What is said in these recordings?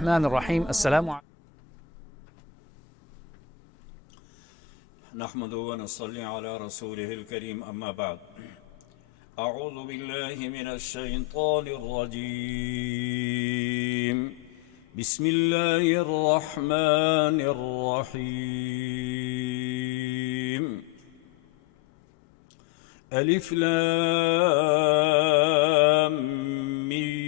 الرحمن الرحیم السلام علیکم نحمد ونصلي على رسوله الكريم أما بعد أعوذ بالله من الشيطان الرجيم بسم الله الرحمن الرحيم ألف لام ميم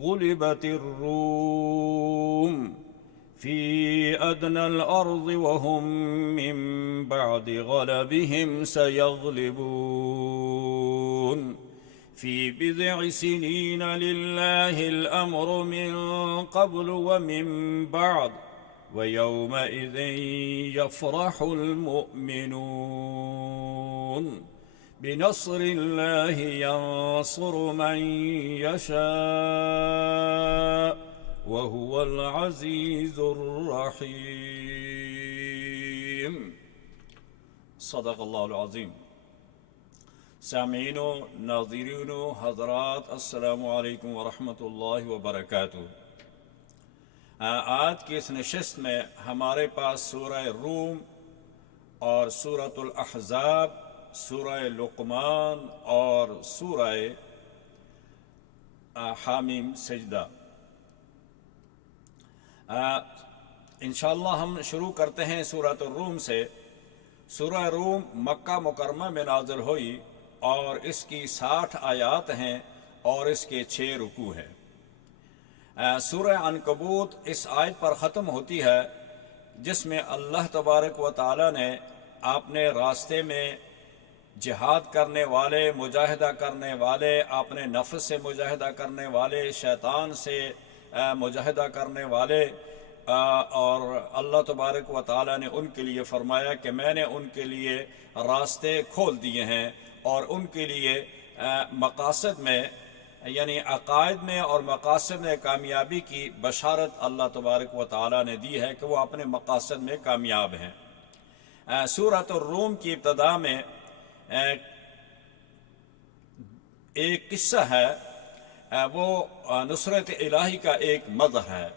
غلبت الروم في أدنى الأرض وهم من بعد غلبهم سيغلبون في بضع سنين لله الأمر من قبل ومن بعد ويومئذ يفرح المؤمنون بنصر الله ينصر من يشاء وهو العزيز الرحيم صدق الله العظيم. سامعین و ناظرین و حضرات، السلام علیکم ورحمۃ اللہ وبرکاتہ. آج کی اس نشست میں ہمارے پاس سورہ روم اور سورۃ الاحزاب، سورہ لقمان اور سورہ حامیم سجدہ. انشاءاللہ ہم شروع کرتے ہیں سورۃ الروم سے. سورہ روم مکہ مکرمہ میں نازل ہوئی اور اس کی 60 آیات ہیں اور اس کے 6 رکوع ہیں. سورہ عنکبوت اس آیت پر ختم ہوتی ہے جس میں اللہ تبارک و تعالی نے اپنے راستے میں جہاد کرنے والے، مجاہدہ کرنے والے، اپنے نفس سے مجاہدہ کرنے والے، شیطان سے مجاہدہ کرنے والے، اور اللہ تبارک و تعالی نے ان کے لیے فرمایا کہ میں نے ان کے لیے راستے کھول دیے ہیں اور ان کے لیے مقاصد میں، یعنی عقائد میں اور مقاصد میں کامیابی کی بشارت اللہ تبارک و تعالی نے دی ہے کہ وہ اپنے مقاصد میں کامیاب ہیں. سورۃ الروم کی ابتدا میں ایک قصہ ہے، وہ نصرت الہی کا ایک مظہر ہے.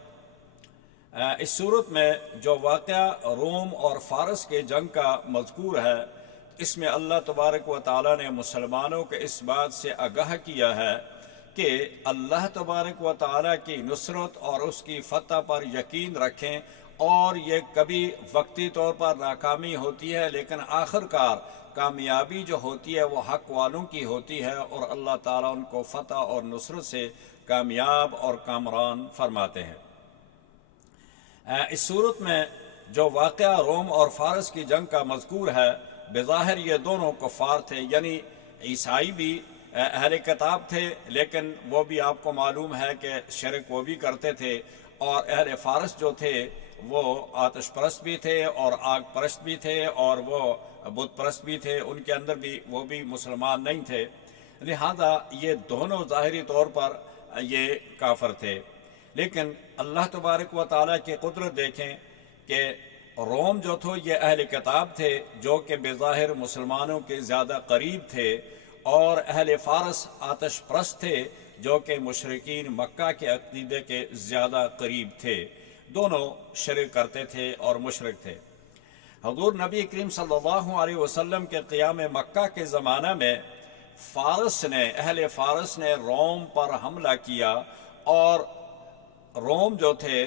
اس صورت میں جو واقعہ روم اور فارس کے جنگ کا مذکور ہے، اس میں اللہ تبارک و تعالی نے مسلمانوں کو اس بات سے آگاہ کیا ہے کہ اللہ تبارک و تعالی کی نصرت اور اس کی فتح پر یقین رکھیں، اور یہ کبھی وقتی طور پر ناکامی ہوتی ہے لیکن آخر کار کامیابی جو ہوتی ہے وہ حق والوں کی ہوتی ہے، اور اللہ تعالیٰ ان کو فتح اور نصرت سے کامیاب اور کامران فرماتے ہیں. اس صورت میں جو واقعہ روم اور فارس کی جنگ کا مذکور ہے، بظاہر یہ دونوں کفار تھے، یعنی عیسائی بھی اہل کتاب تھے لیکن وہ بھی آپ کو معلوم ہے کہ شرک وہ بھی کرتے تھے، اور اہل فارس جو تھے وہ آتش پرست بھی تھے اور آگ پرست بھی تھے اور وہ بت پرست بھی تھے، ان کے اندر بھی وہ بھی مسلمان نہیں تھے. لہذا یہ دونوں ظاہری طور پر یہ کافر تھے. لیکن اللہ تبارک و تعالیٰ کی قدرت دیکھیں کہ روم جو تھے یہ اہل کتاب تھے جو کہ بظاہر مسلمانوں کے زیادہ قریب تھے، اور اہل فارس آتش پرست تھے جو کہ مشرکین مکہ کے عقیدے کے زیادہ قریب تھے. دونوں شرک کرتے تھے اور مشرک تھے. حضور نبی کریم صلی اللہ علیہ وسلم کے قیام مکہ کے زمانہ میں اہل فارس نے روم پر حملہ کیا، اور روم جو تھے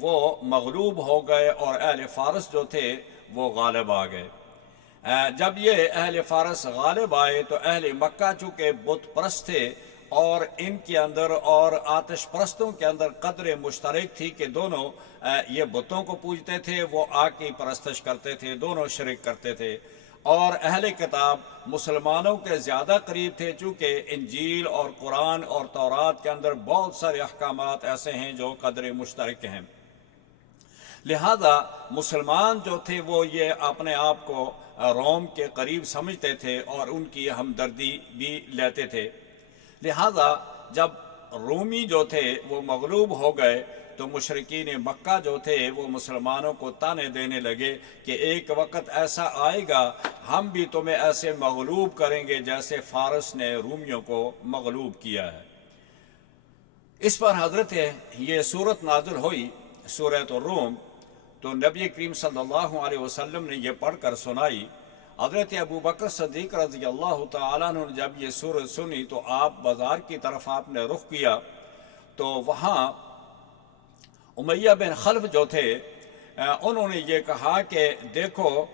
وہ مغلوب ہو گئے اور اہل فارس جو تھے وہ غالب آ گئے. جب یہ اہل فارس غالب آئے تو اہل مکہ چونکہ بت پرست تھے، اور ان کے اندر اور آتش پرستوں کے اندر قدر مشترک تھی کہ دونوں یہ بتوں کو پوجتے تھے، وہ آگ کی پرستش کرتے تھے، دونوں شرک کرتے تھے. اور اہل کتاب مسلمانوں کے زیادہ قریب تھے چونکہ انجیل اور قرآن اور تورات کے اندر بہت سارے احکامات ایسے ہیں جو قدر مشترک ہیں. لہذا مسلمان جو تھے وہ یہ اپنے آپ کو روم کے قریب سمجھتے تھے اور ان کی ہمدردی بھی لیتے تھے. لہذا جب رومی جو تھے وہ مغلوب ہو گئے تو مشرکین مکہ جو تھے وہ مسلمانوں کو تانے دینے لگے کہ ایک وقت ایسا آئے گا ہم بھی تمہیں ایسے مغلوب کریں گے جیسے فارس نے رومیوں کو مغلوب کیا ہے. اس پر حضرت یہ صورت نازل ہوئی سورۃ الروم، تو نبی کریم صلی اللہ علیہ وسلم نے یہ پڑھ کر سنائی۔ حضرت ابو بکر صدیق رضی اللہ تعالیٰ عنہ نے جب یہ سورت سنی تو آپ بازار کی طرف آپ نے رخ کیا، تو وہاں امیہ بن خلف جو تھے انہوں نے یہ کہا کہ دیکھو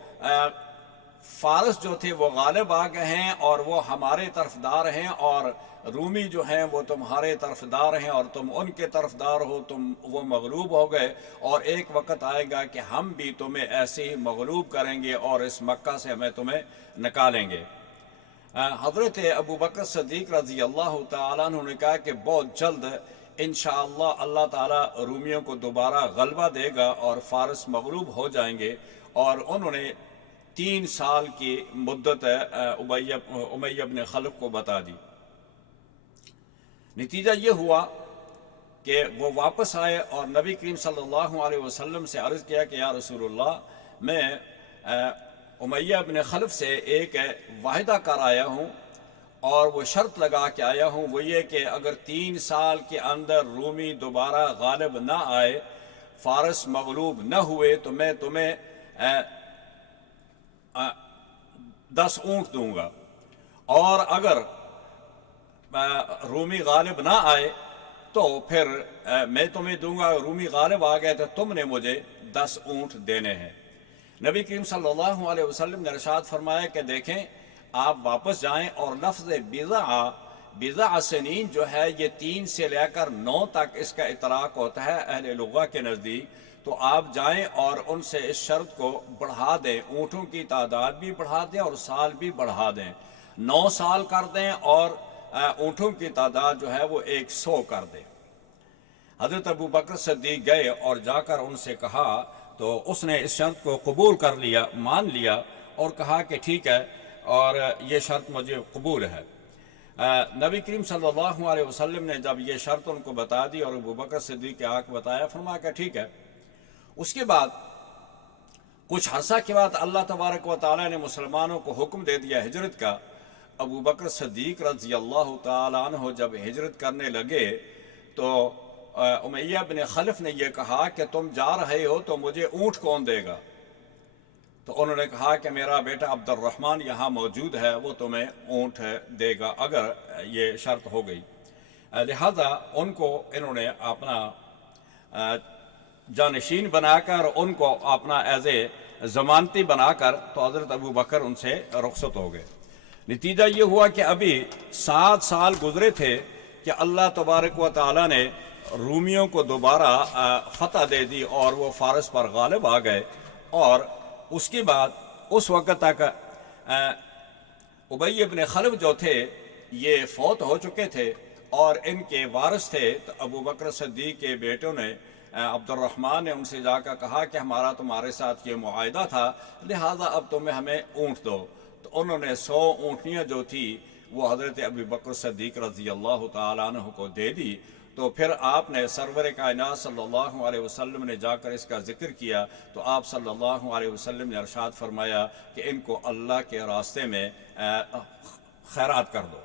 فارس جو تھے وہ غالب آ گئے ہیں اور وہ ہمارے طرفدار ہیں، اور رومی جو ہیں وہ تمہارے طرفدار ہیں اور تم ان کے طرفدار ہو، تم وہ مغلوب ہو گئے، اور ایک وقت آئے گا کہ ہم بھی تمہیں ایسے ہی مغلوب کریں گے اور اس مکہ سے ہمیں تمہیں نکالیں گے۔ حضرت ابو بکر صدیق رضی اللہ تعالیٰ عنہ نے کہا کہ بہت جلد انشاءاللہ اللہ تعالیٰ رومیوں کو دوبارہ غلبہ دے گا اور فارس مغلوب ہو جائیں گے، اور انہوں نے 3 سال کی مدت امیہ بن خلف کو بتا دی۔ نتیجہ یہ ہوا کہ وہ واپس آئے اور نبی کریم صلی اللہ علیہ وسلم سے عرض کیا کہ یا رسول اللہ، میں امیہ بن خلف سے ایک وعدہ کر آیا ہوں اور وہ شرط لگا کے آیا ہوں، وہ یہ کہ اگر 3 سال کے اندر رومی دوبارہ غالب نہ آئے، فارس مغلوب نہ ہوئے، تو میں تمہیں 10 اونٹ دوں گا، اور اگر رومی غالب نہ آئے تو پھر میں تمہیں دوں گا، رومی غالب آ گئے تو تم نے مجھے 10 اونٹ دینے ہیں۔ نبی کریم صلی اللہ علیہ وسلم نے ارشاد فرمایا کہ دیکھیں، آپ واپس جائیں، اور لفظ بضع سنین جو ہے یہ 3 سے لے کر 9 تک اس کا اطلاق ہوتا ہے اہل لغہ کے نزدیک، تو آپ جائیں اور ان سے اس شرط کو بڑھا دیں، اونٹوں کی تعداد بھی بڑھا دیں اور سال بھی بڑھا دیں، 9 سال کر دیں اور اونٹوں کی تعداد جو ہے وہ 100 کر دیں۔ حضرت ابو بکر صدیق گئے اور جا کر ان سے کہا، تو اس نے اس شرط کو قبول کر لیا، مان لیا، اور کہا کہ ٹھیک ہے اور یہ شرط مجھے قبول ہے۔ نبی کریم صلی اللہ علیہ وسلم نے جب یہ شرط ان کو بتا دی اور ابو بکر صدیق کے آنکھ بتایا، فرمایا کہ ٹھیک ہے۔ اس کے بعد کچھ عرصہ کے بعد اللہ تبارک و تعالیٰ نے مسلمانوں کو حکم دے دیا ہجرت کا۔ ابو بکر صدیق رضی اللہ تعالیٰ عنہ جب ہجرت کرنے لگے تو امیہ بن خلف نے یہ کہا کہ تم جا رہے ہو تو مجھے اونٹ کون دے گا؟ تو انہوں نے کہا کہ میرا بیٹا عبد الرحمن یہاں موجود ہے، وہ تمہیں اونٹ دے گا اگر یہ شرط ہو گئی۔ لہذا ان کو انہوں نے اپنا جانشین بنا کر، ان کو اپنا ایز اے ضمانتی بنا کر، تو حضرت ابو بکر ان سے رخصت ہو گئے۔ نتیجہ یہ ہوا کہ ابھی 7 سال گزرے تھے کہ اللہ تبارک و تعالیٰ نے رومیوں کو دوبارہ فتح دے دی اور وہ فارس پر غالب آ گئے، اور اس کے بعد اس وقت تک امیہ بن خلف جو تھے یہ فوت ہو چکے تھے، اور ان کے وارث تھے تو ابو بکر صدیق کے بیٹوں نے عبد الرحمن نے ان سے جا کر کہا کہ ہمارا تمہارے ساتھ یہ معاہدہ تھا، لہٰذا اب تمہیں ہمیں اونٹ دو۔ تو انہوں نے 100 اونٹنیاں جو تھی وہ حضرت ابو بکر صدیق رضی اللہ تعالیٰ عنہ کو دے دی۔ تو پھر آپ نے سرور کائنات صلی اللہ علیہ وسلم نے جا کر اس کا ذکر کیا، تو آپ صلی اللہ علیہ وسلم نے ارشاد فرمایا کہ ان کو اللہ کے راستے میں خیرات کر دو۔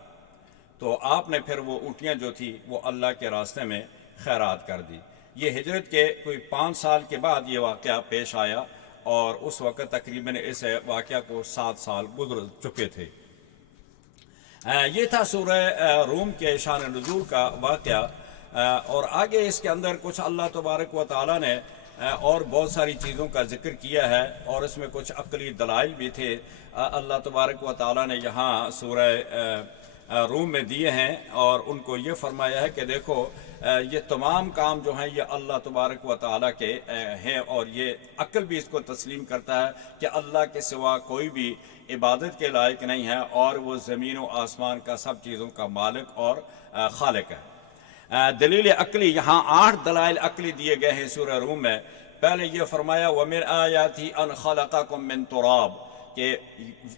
تو آپ نے پھر وہ اونٹیاں جو تھی وہ اللہ کے راستے میں خیرات کر دی۔ یہ ہجرت کے کوئی 5 سال کے بعد یہ واقعہ پیش آیا، اور اس وقت تقریباً اس واقعہ کو 7 سال گزر چکے تھے۔ یہ تھا سورہ روم کے شان نزول کا واقعہ، اور آگے اس کے اندر کچھ اللہ تبارک و تعالیٰ نے اور بہت ساری چیزوں کا ذکر کیا ہے، اور اس میں کچھ عقلی دلائل بھی تھے اللہ تبارک و تعالیٰ نے یہاں سورہ روم میں دیے ہیں، اور ان کو یہ فرمایا ہے کہ دیکھو یہ تمام کام جو ہیں یہ اللہ تبارک و تعالیٰ کے ہیں، اور یہ عقل بھی اس کو تسلیم کرتا ہے کہ اللہ کے سوا کوئی بھی عبادت کے لائق نہیں ہے، اور وہ زمین و آسمان کا سب چیزوں کا مالک اور خالق ہے۔ دلیل عقلی یہاں 8 دلائل عقلی دیے گئے ہیں سورہ روم میں۔ پہلے یہ فرمایا وَمِنْ آیَاتِهِ أَنْ خَلَقَكُم مِّن تُرَابٍ، کہ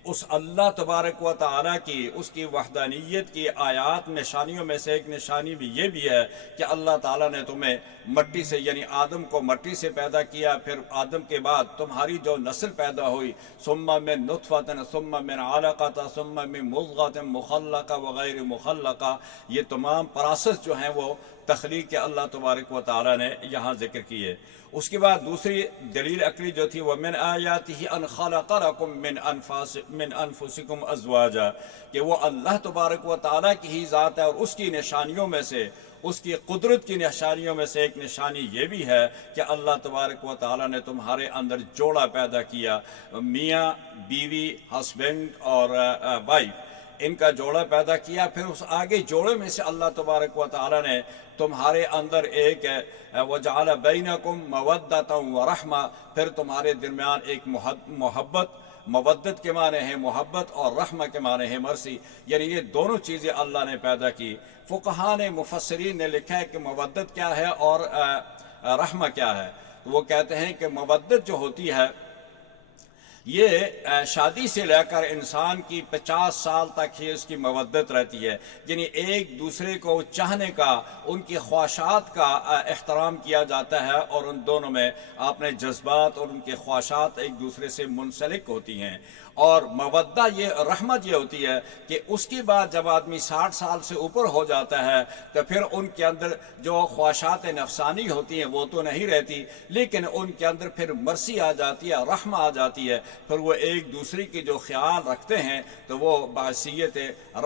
اس اللہ تبارک و تعالیٰ کی اس کی وحدانیت کی آیات نشانیوں میں سے ایک نشانی بھی یہ بھی ہے کہ اللہ تعالیٰ نے تمہیں مٹی سے، یعنی آدم کو مٹی سے پیدا کیا، پھر آدم کے بعد تمہاری جو نسل پیدا ہوئی، ثم من نطفۃ ثم من علقۃ ثم من مضغۃ مخلقہ وغیر مخلقہ، یہ تمام پراسس جو ہیں وہ تخلیق کے اللہ تبارک و تعالیٰ نے یہاں ذکر کی ہے۔ اس کے بعد دوسری دلیل عقلی جو تھی وَمِنْ آیَاتِهِ أَنْ خَلَقَ لَكُم مِّنْ أَنفُسِكُمْ أَزْوَاجًا، کہ وہ اللہ تبارک و تعالیٰ کی ہی ذات ہے، اور اس کی نشانیوں میں سے، اس کی قدرت کی نشانیوں میں سے ایک نشانی یہ بھی ہے کہ اللہ تبارک و تعالیٰ نے تمہارے اندر جوڑا پیدا کیا، میاں بیوی، ہسبینڈ اور وائف، ان کا جوڑا پیدا کیا۔ پھر اس آگے جوڑے میں سے اللہ تبارک و تعالیٰ نے تمہارے اندر ایک وَجَعَلَ بَيْنَكُمْ مَوَدَّةً وَرَحْمَةً، پھر تمہارے درمیان ایک محبت، مودت کے معنی ہے محبت، اور رحمہ کے معنی ہے مرسی، یعنی یہ دونوں چیزیں اللہ نے پیدا کی۔ فقہاء نے، مفسرین نے لکھا ہے کہ مودت کیا ہے اور رحمہ کیا ہے۔ وہ کہتے ہیں کہ مودت جو ہوتی ہے یہ شادی سے لے کر انسان کی 50 سال تک ہی اس کی مودت رہتی ہے، یعنی ایک دوسرے کو چاہنے کا، ان کی خواہشات کا احترام کیا جاتا ہے، اور ان دونوں میں اپنے جذبات اور ان کے خواہشات ایک دوسرے سے منسلک ہوتی ہیں۔ اور مودہ، یہ رحمت یہ ہوتی ہے کہ اس کے بعد جب آدمی 60 سال سے اوپر ہو جاتا ہے تو پھر ان کے اندر جو خواہشات نفسانی ہوتی ہیں وہ تو نہیں رہتی، لیکن ان کے اندر پھر مرسی آ جاتی ہے، رحمہ آ جاتی ہے، پھر وہ ایک دوسرے کی جو خیال رکھتے ہیں تو وہ بحیثیت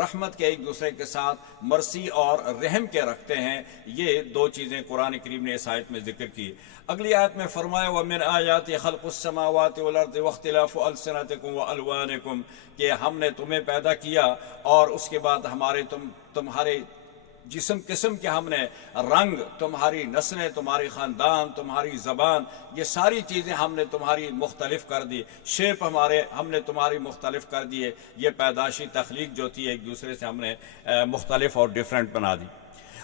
رحمت کے ایک دوسرے کے ساتھ مرسی اور رحم کے رکھتے ہیں۔ یہ دو چیزیں قرآن کریم نے اس آیت میں ذکر کی۔ اگلی آیت میں فرمایا وَمِنْ آیَاتِ خَلْقُ السَّمَاوَاتِ وَالْأَرْضِ وَاخْتِلَافُ أَلْسِنَتِكُمْ وَأَلْوَانِكُمْ، کہ ہم نے تمہیں پیدا کیا اور اس کے بعد تمہارے جسم قسم کے ہم نے رنگ، تمہاری نسلیں، تمہاری خاندان، تمہاری زبان، یہ ساری چیزیں ہم نے تمہاری مختلف کر دی، شیپ ہم نے تمہاری مختلف کر دی ہے۔ یہ پیدائشی تخلیق جو تھی ایک دوسرے سے ہم نے مختلف اور ڈیفرنٹ بنا دی۔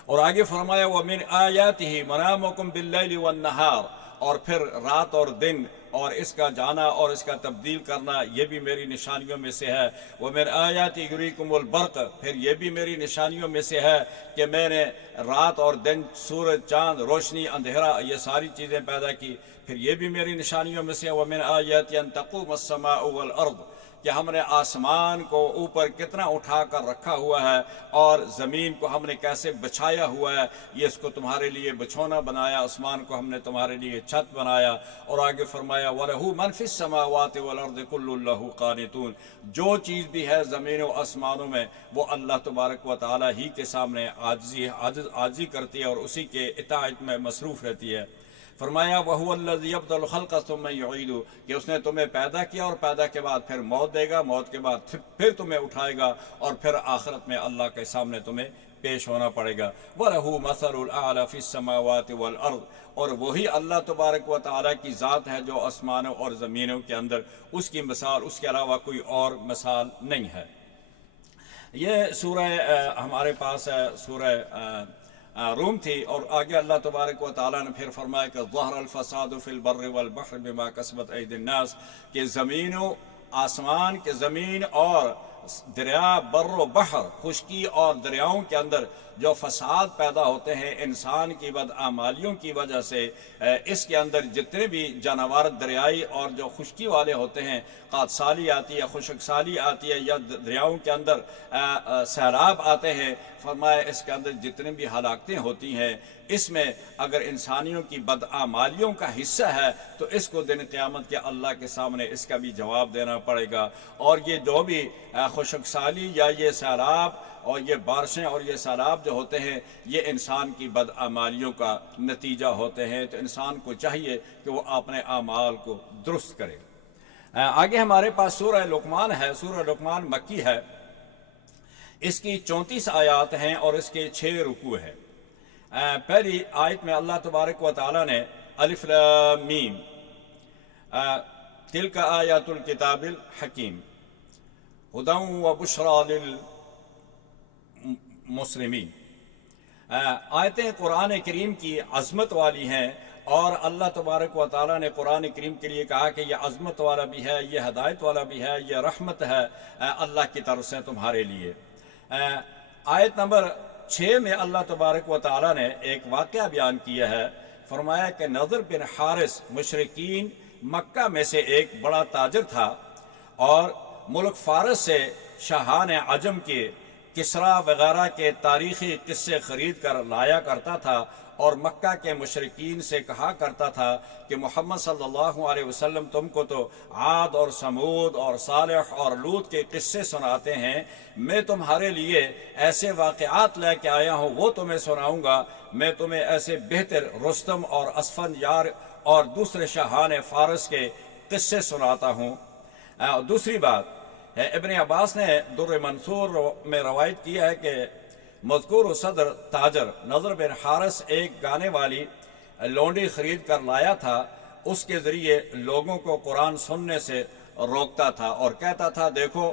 اور آگے فرمایا وَمِنْ آیَاتِهِ مَنَامُكُمْ بِاللَّيْلِ وَالنَّهَارِ، اور پھر رات اور دن اور اس کا جانا اور اس کا تبدیل کرنا یہ بھی میری نشانیوں میں سے ہے۔ وَمِنْ آیَاتِ يُرِيكُمُ الْبَرْقَ، پھر یہ بھی میری نشانیوں میں سے ہے کہ میں نے رات اور دن، سورج، چاند، روشنی، اندھیرا، یہ ساری چیزیں پیدا کی، پھر یہ بھی میری نشانیوں میں سے ہے۔ وَمِنْ آیَاتِ أَن تَقُومَ السَّمَاءُ وَالْأَرْضُ، کہ ہم نے آسمان کو اوپر کتنا اٹھا کر رکھا ہوا ہے اور زمین کو ہم نے کیسے بچھایا ہوا ہے، یہ اس کو تمہارے لیے بچھونا بنایا، آسمان کو ہم نے تمہارے لیے چھت بنایا۔ اور آگے فرمایا وَلَهُ مَنْ فِي السَّمَاوَاتِ وَالْأَرْضِ كُلٌّ لَهُ قَانِتُونَ، جو چیز بھی ہے زمین و آسمانوں میں وہ اللہ تبارک و تعالیٰ ہی کے سامنے عاجزی کرتی ہے اور اسی کے اطاعت میں مصروف رہتی ہے۔ فرمایا وَهُوَ الَّذِي يَبْدَأُ الْخَلْقَ ثُمَّ يُعِيدُهُ، کہ اس نے تمہیں پیدا کیا اور پیدا کے بعد پھر موت دے گا، موت کے بعد پھر تمہیں اٹھائے گا، اور پھر آخرت میں اللہ کے سامنے تمہیں پیش ہونا پڑے گا۔ وَلَهُ مَثَلُ الْأَعْلَى فِي السَّمَاوَاتِ وَالْأَرْضِ، اور وہی اللہ تبارک و تعالیٰ کی ذات ہے جو آسمانوں اور زمینوں کے اندر، اس کی مثال اس کے علاوہ کوئی اور مثال نہیں ہے۔ یہ سورہ ہمارے پاس ہے سورہ روم تھی، اور آگے اللہ تبارک و تعالیٰ نے پھر فرمایا کہ ظہر الفساد فی البر والبحر بما کسبت ایدی الناس، کہ زمین و آسمان کے زمین اور دریا، بر و بحر، خشکی اور دریاؤں کے اندر جو فساد پیدا ہوتے ہیں انسان کی بدعمالیوں کی وجہ سے، اس کے اندر جتنے بھی جانور دریائی اور جو خشکی والے ہوتے ہیں، قحط سالی آتی ہے، خشک سالی آتی ہے، یا دریاؤں کے اندر سیلاب آتے ہیں، فرمایا اس کے اندر جتنے بھی ہلاکتیں ہوتی ہیں، اس میں اگر انسانیوں کی بدعمالیوں کا حصہ ہے تو اس کو دن قیامت کے اللہ کے سامنے اس کا بھی جواب دینا پڑے گا۔ اور یہ جو بھی خشک سالی یا یہ سیلاب اور یہ بارشیں اور یہ سیلاب جو ہوتے ہیں یہ انسان کی بدعمالیوں کا نتیجہ ہوتے ہیں، تو انسان کو چاہیے کہ وہ اپنے اعمال کو درست کرے۔ آگے ہمارے پاس سورہ لقمان ہے۔ سورہ لقمان مکی ہے، اس کی 34 آیات ہیں اور اس کے 6 رکوع ہیں۔ پہلی آیت میں اللہ تبارک و تعالیٰ نے الف لام میم تلک آیات الکتاب الحکیم ہدی و بشری للمسلمین، آیتیں قرآن کریم کی عظمت والی ہیں، اور اللہ تبارک و تعالیٰ نے قرآن کریم کے لیے کہا کہ یہ عظمت والا بھی ہے، یہ ہدایت والا بھی ہے، یہ رحمت ہے اللہ کی طرف سے تمہارے لیے۔ آیت نمبر 6 میں اللہ تبارک و تعالیٰ نے ایک واقعہ بیان کیا ہے۔ فرمایا کہ نضر بن حارث مشرکین مکہ میں سے ایک بڑا تاجر تھا، اور ملک فارس سے شاہان عجم کے کسرا وغیرہ کے تاریخی قصے خرید کر لایا کرتا تھا اور مکہ کے مشرکین سے کہا کرتا تھا کہ محمد صلی اللہ علیہ وسلم تم کو تو عاد اور سمود اور صالح اور لوط کے قصے سناتے ہیں، میں تمہارے لیے ایسے واقعات لے کے آیا ہوں، وہ تمہیں سناؤں گا۔ میں تمہیں ایسے بہتر رستم اور اسفندیار اور دوسرے شاہان فارس کے قصے سناتا ہوں۔ دوسری بات ہے، ابن عباس نے در منصور میں روایت کیا ہے کہ مذکور صدر تاجر نضر بن حارث ایک گانے والی لونڈی خرید کر لایا تھا، اس کے ذریعے لوگوں کو قرآن سننے سے روکتا تھا اور کہتا تھا دیکھو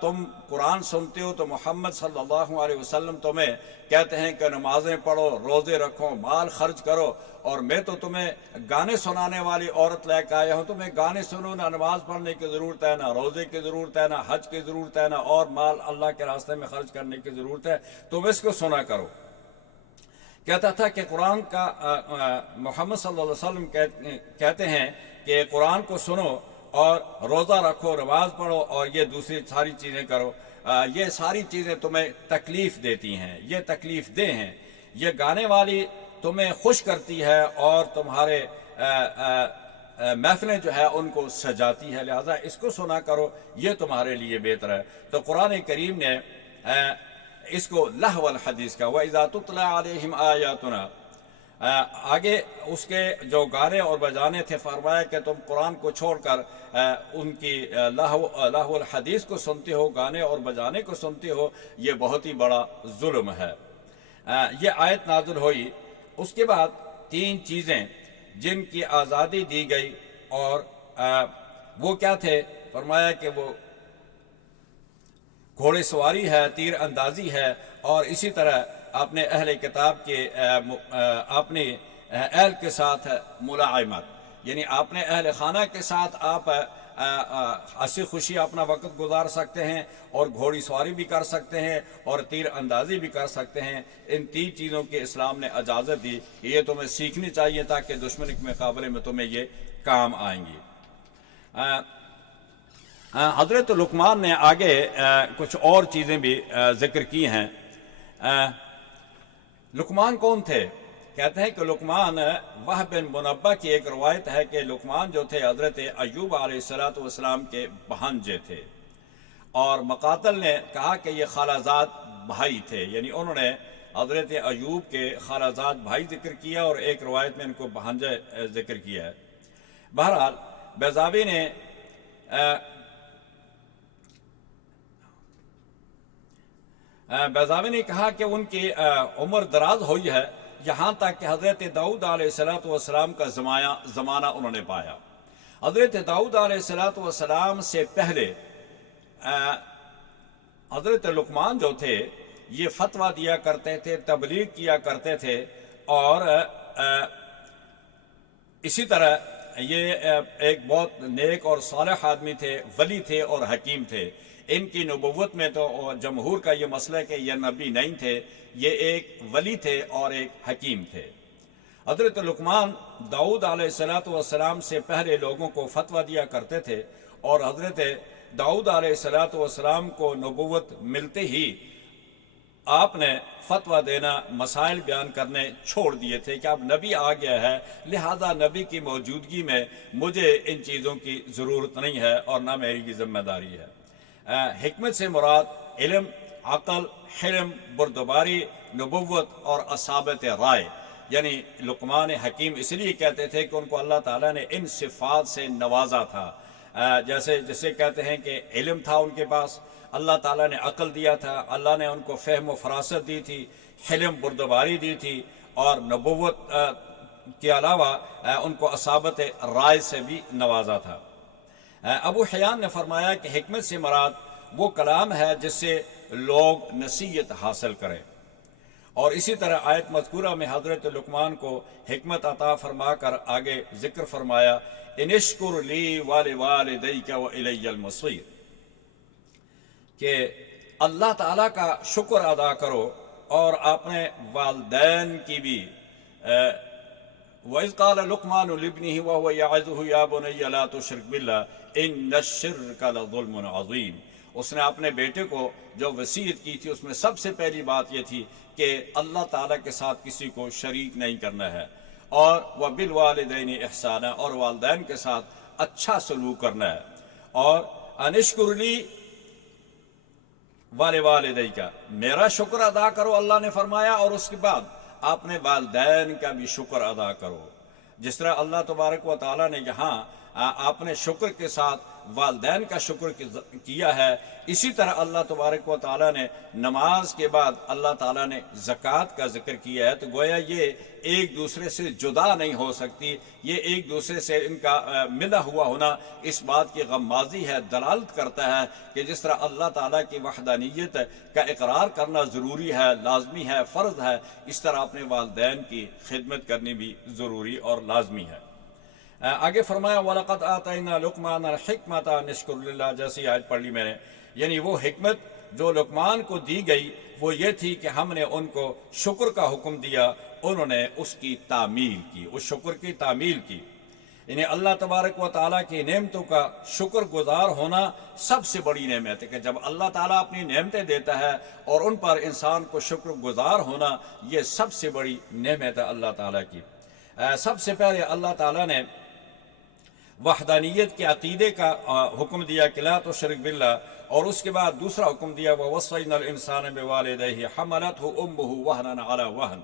تم قرآن سنتے ہو تو محمد صلی اللہ علیہ وسلم تمہیں کہتے ہیں کہ نمازیں پڑھو، روزے رکھو، مال خرچ کرو، اور میں تو تمہیں گانے سنانے والی عورت لے کے آیا ہوں، تمہیں گانے سنو، نہ نماز پڑھنے کی ضرورت ہے، نہ روزے کی ضرورت ہے، نہ حج کی ضرورت ہے، نہ اور مال اللہ کے راستے میں خرچ کرنے کی ضرورت ہے، تم اس کو سنا کرو۔ کہتا تھا کہ قرآن کا محمد صلی اللہ علیہ وسلم کہتے ہیں کہ قرآن کو سنو اور روزہ رکھو، نماز پڑھو اور یہ دوسری ساری چیزیں کرو، یہ ساری چیزیں تمہیں تکلیف دیتی ہیں، یہ تکلیف دہ ہیں، یہ گانے والی تمہیں خوش کرتی ہے اور تمہارے محفلیں جو ہے ان کو سجاتی ہے، لہذا اس کو سنا کرو، یہ تمہارے لیے بہتر ہے۔ تو قرآن کریم نے اس کو لہو الحدیث کا وَإِذَا تُتْلَى عَلَيْهِمْ آيَاتُنَا، آگے اس کے جو گانے اور بجانے تھے فرمایا کہ تم قرآن کو چھوڑ کر ان کی لہو الحدیث کو سنتے ہو، گانے اور بجانے کو سنتے ہو، یہ بہت ہی بڑا ظلم ہے۔ یہ آیت نازل ہوئی، اس کے بعد تین چیزیں جن کی آزادی دی گئی اور وہ کیا تھے؟ فرمایا کہ وہ گھوڑے سواری ہے، تیر اندازی ہے، اور اسی طرح اپنے اہل کتاب کے اپنے اہل کے ساتھ ملاعمت، یعنی اپنے اہل خانہ کے ساتھ آپ ہنسی خوشی اپنا وقت گزار سکتے ہیں اور گھوڑی سواری بھی کر سکتے ہیں اور تیر اندازی بھی کر سکتے ہیں۔ ان تین چیزوں کی اسلام نے اجازت دی کہ یہ تمہیں سیکھنی چاہیے تاکہ دشمن کے مقابلے میں تمہیں یہ کام آئیں گی۔ حضرت لقمان نے آگے کچھ اور چیزیں بھی ذکر کی ہیں۔ لقمان کون تھے؟ کہتے ہیں کہ لقمان وہب بن منبہ کی ایک روایت ہے کہ لقمان جو تھے حضرت ایوب علیہ السلام کے بھانجے تھے، اور مقاتل نے کہا کہ یہ خالہ زاد بھائی تھے، یعنی انہوں نے حضرت ایوب کے خالہ زاد بھائی ذکر کیا اور ایک روایت میں ان کو بھانجے ذکر کیا ہے۔ بہرحال بیضاوی نے کہا کہ ان کی عمر دراز ہوئی ہے، یہاں تک کہ حضرت داؤد علیہ السلام کا زمانہ انہوں نے پایا۔ حضرت داؤد علیہ السلام سے پہلے حضرت لقمان جو تھے یہ فتویٰ دیا کرتے تھے، تبلیغ کیا کرتے تھے، اور اسی طرح یہ ایک بہت نیک اور صالح آدمی تھے، ولی تھے اور حکیم تھے۔ ان کی نبوت میں تو جمہور کا یہ مسئلہ ہے کہ یہ نبی نہیں تھے، یہ ایک ولی تھے اور ایک حکیم تھے۔ حضرت لقمان داؤد علیہ السلام سے پہلے لوگوں کو فتویٰ دیا کرتے تھے، اور حضرت داؤد علیہ السلام کو نبوت ملتے ہی آپ نے فتویٰ دینا، مسائل بیان کرنے چھوڑ دیے تھے کہ اب نبی آ گیا ہے، لہذا نبی کی موجودگی میں مجھے ان چیزوں کی ضرورت نہیں ہے اور نہ میری ذمہ داری ہے۔ حکمت سے مراد علم، عقل، حلم، بردباری، نبوت اور اصابت رائے، یعنی لقمان حکیم اس لیے کہتے تھے کہ ان کو اللہ تعالیٰ نے ان صفات سے نوازا تھا، جیسے کہتے ہیں کہ علم تھا ان کے پاس، اللہ تعالیٰ نے عقل دیا تھا، اللہ نے ان کو فہم و فراست دی تھی، حلم بردباری دی تھی، اور نبوت کے علاوہ ان کو اصابت رائے سے بھی نوازا تھا۔ ابو حیان نے فرمایا کہ حکمت سے مراد وہ کلام ہے جس سے لوگ نصیحت حاصل کریں، اور اسی طرح آیت مذکورہ میں حضرت لقمان کو حکمت عطا فرما کر آگے ذکر فرمایا ان اشکر لی ولوالدیک والی المصیر، کہ اللہ تعالیٰ کا شکر ادا کرو اور اپنے والدین کی بھی۔ وَإِذْ قَالَ لُقْمَانُ لِابْنِهِ وَهُوَ يَعِظُهُ يَا بُنَيَّ لَا تُشْرِكْ بِاللَّهِ إِنَّ الشِّرْكَ لَظُلْمٌ عَظِيمٌ اس نے اپنے بیٹے کو جو وصیت کی تھی اس میں سب سے پہلی بات یہ تھی کہ اللہ تعالیٰ کے ساتھ کسی کو شریک نہیں کرنا ہے، اور وبالوالدین احسانا، اور والدین کے ساتھ اچھا سلوک کرنا ہے، اور انشکر لی والدی کا، میرا شکر ادا کرو اللہ نے فرمایا، اور اس کے بعد اپنے والدین کا بھی شکر ادا کرو۔ جس طرح اللہ تبارک و تعالیٰ نے یہاں اپنے شکر کے ساتھ والدین کا شکر کیا ہے، اسی طرح اللہ تبارک و تعالیٰ نے نماز کے بعد اللہ تعالیٰ نے زکوٰۃ کا ذکر کیا ہے، تو گویا یہ ایک دوسرے سے جدا نہیں ہو سکتی، یہ ایک دوسرے سے ان کا ملا ہوا ہونا اس بات کی غمازی ہے، دلالت کرتا ہے کہ جس طرح اللہ تعالیٰ کی وحدانیت کا اقرار کرنا ضروری ہے، لازمی ہے، فرض ہے، اس طرح اپنے والدین کی خدمت کرنی بھی ضروری اور لازمی ہے۔ آگے فرمایا وَلَقَدْ آتَيْنَا لُقْمَانَ الْحِكْمَةَ أَنِ اشْكُرْ لِلَّهِ، جیسی آیت پڑھ لی میں نے، یعنی وہ حکمت جو لقمان کو دی گئی وہ یہ تھی کہ ہم نے ان کو شکر کا حکم دیا، انہوں نے اس کی تعمیل کی، اس شکر کی تعمیل کی۔ یعنی اللہ تبارک و تعالیٰ کی نعمتوں کا شکر گزار ہونا سب سے بڑی نعمت ہے، کہ جب اللہ تعالیٰ اپنی نعمتیں دیتا ہے اور ان پر انسان کو شکر گزار ہونا، یہ سب سے بڑی نعمت ہے اللہ تعالیٰ کی۔ سب سے پہلے اللہ تعالیٰ نے وحدانیت کے عقیدے کا حکم دیا کہ لا تشرک باللہ، اور اس کے بعد دوسرا حکم دیا وَوَصَّيْنَا الْإِنسَانَ بِوَالِدَيْهِ حَمَلَتْهُ أُمُّهُ وَهْنًا عَلَى وَهْنٍ،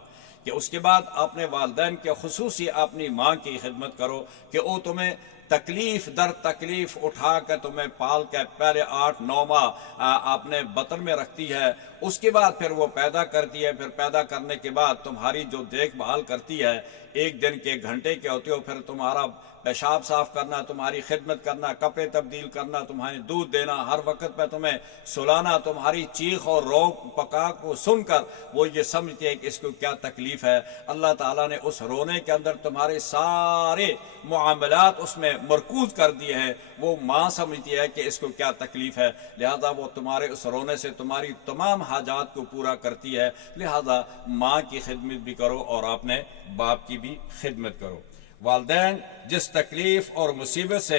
کہ اس کے بعد اپنے والدین کے خصوصی اپنی ماں کی خدمت کرو کہ وہ تمہیں تکلیف در تکلیف اٹھا کر تمہیں پال کے پہلے 8-9 ماہ اپنے بطن میں رکھتی ہے، اس کے بعد پھر وہ پیدا کرتی ہے، پھر پیدا کرنے کے بعد تمہاری جو دیکھ بھال کرتی ہے، ایک دن کے گھنٹے کے ہوتے ہو، پھر تمہارا پیشاب صاف کرنا، تمہاری خدمت کرنا، کپڑے تبدیل کرنا، تمہارے دودھ دینا، ہر وقت پہ تمہیں سلانا، تمہاری چیخ اور رو پکا کو سن کر وہ یہ سمجھتی ہے کہ اس کو کیا تکلیف ہے۔ اللہ تعالیٰ نے اس رونے کے اندر تمہارے سارے معاملات اس میں مرکوز کر دیے ہیں، وہ ماں سمجھتی ہے کہ اس کو کیا تکلیف ہے، لہذا وہ تمہارے اس رونے سے تمہاری تمام حاجات کو پورا کرتی ہے، لہذا ماں کی خدمت بھی کرو اور اپنے باپ کی بھی خدمت کرو۔ والدین جس تکلیف اور مصیبت سے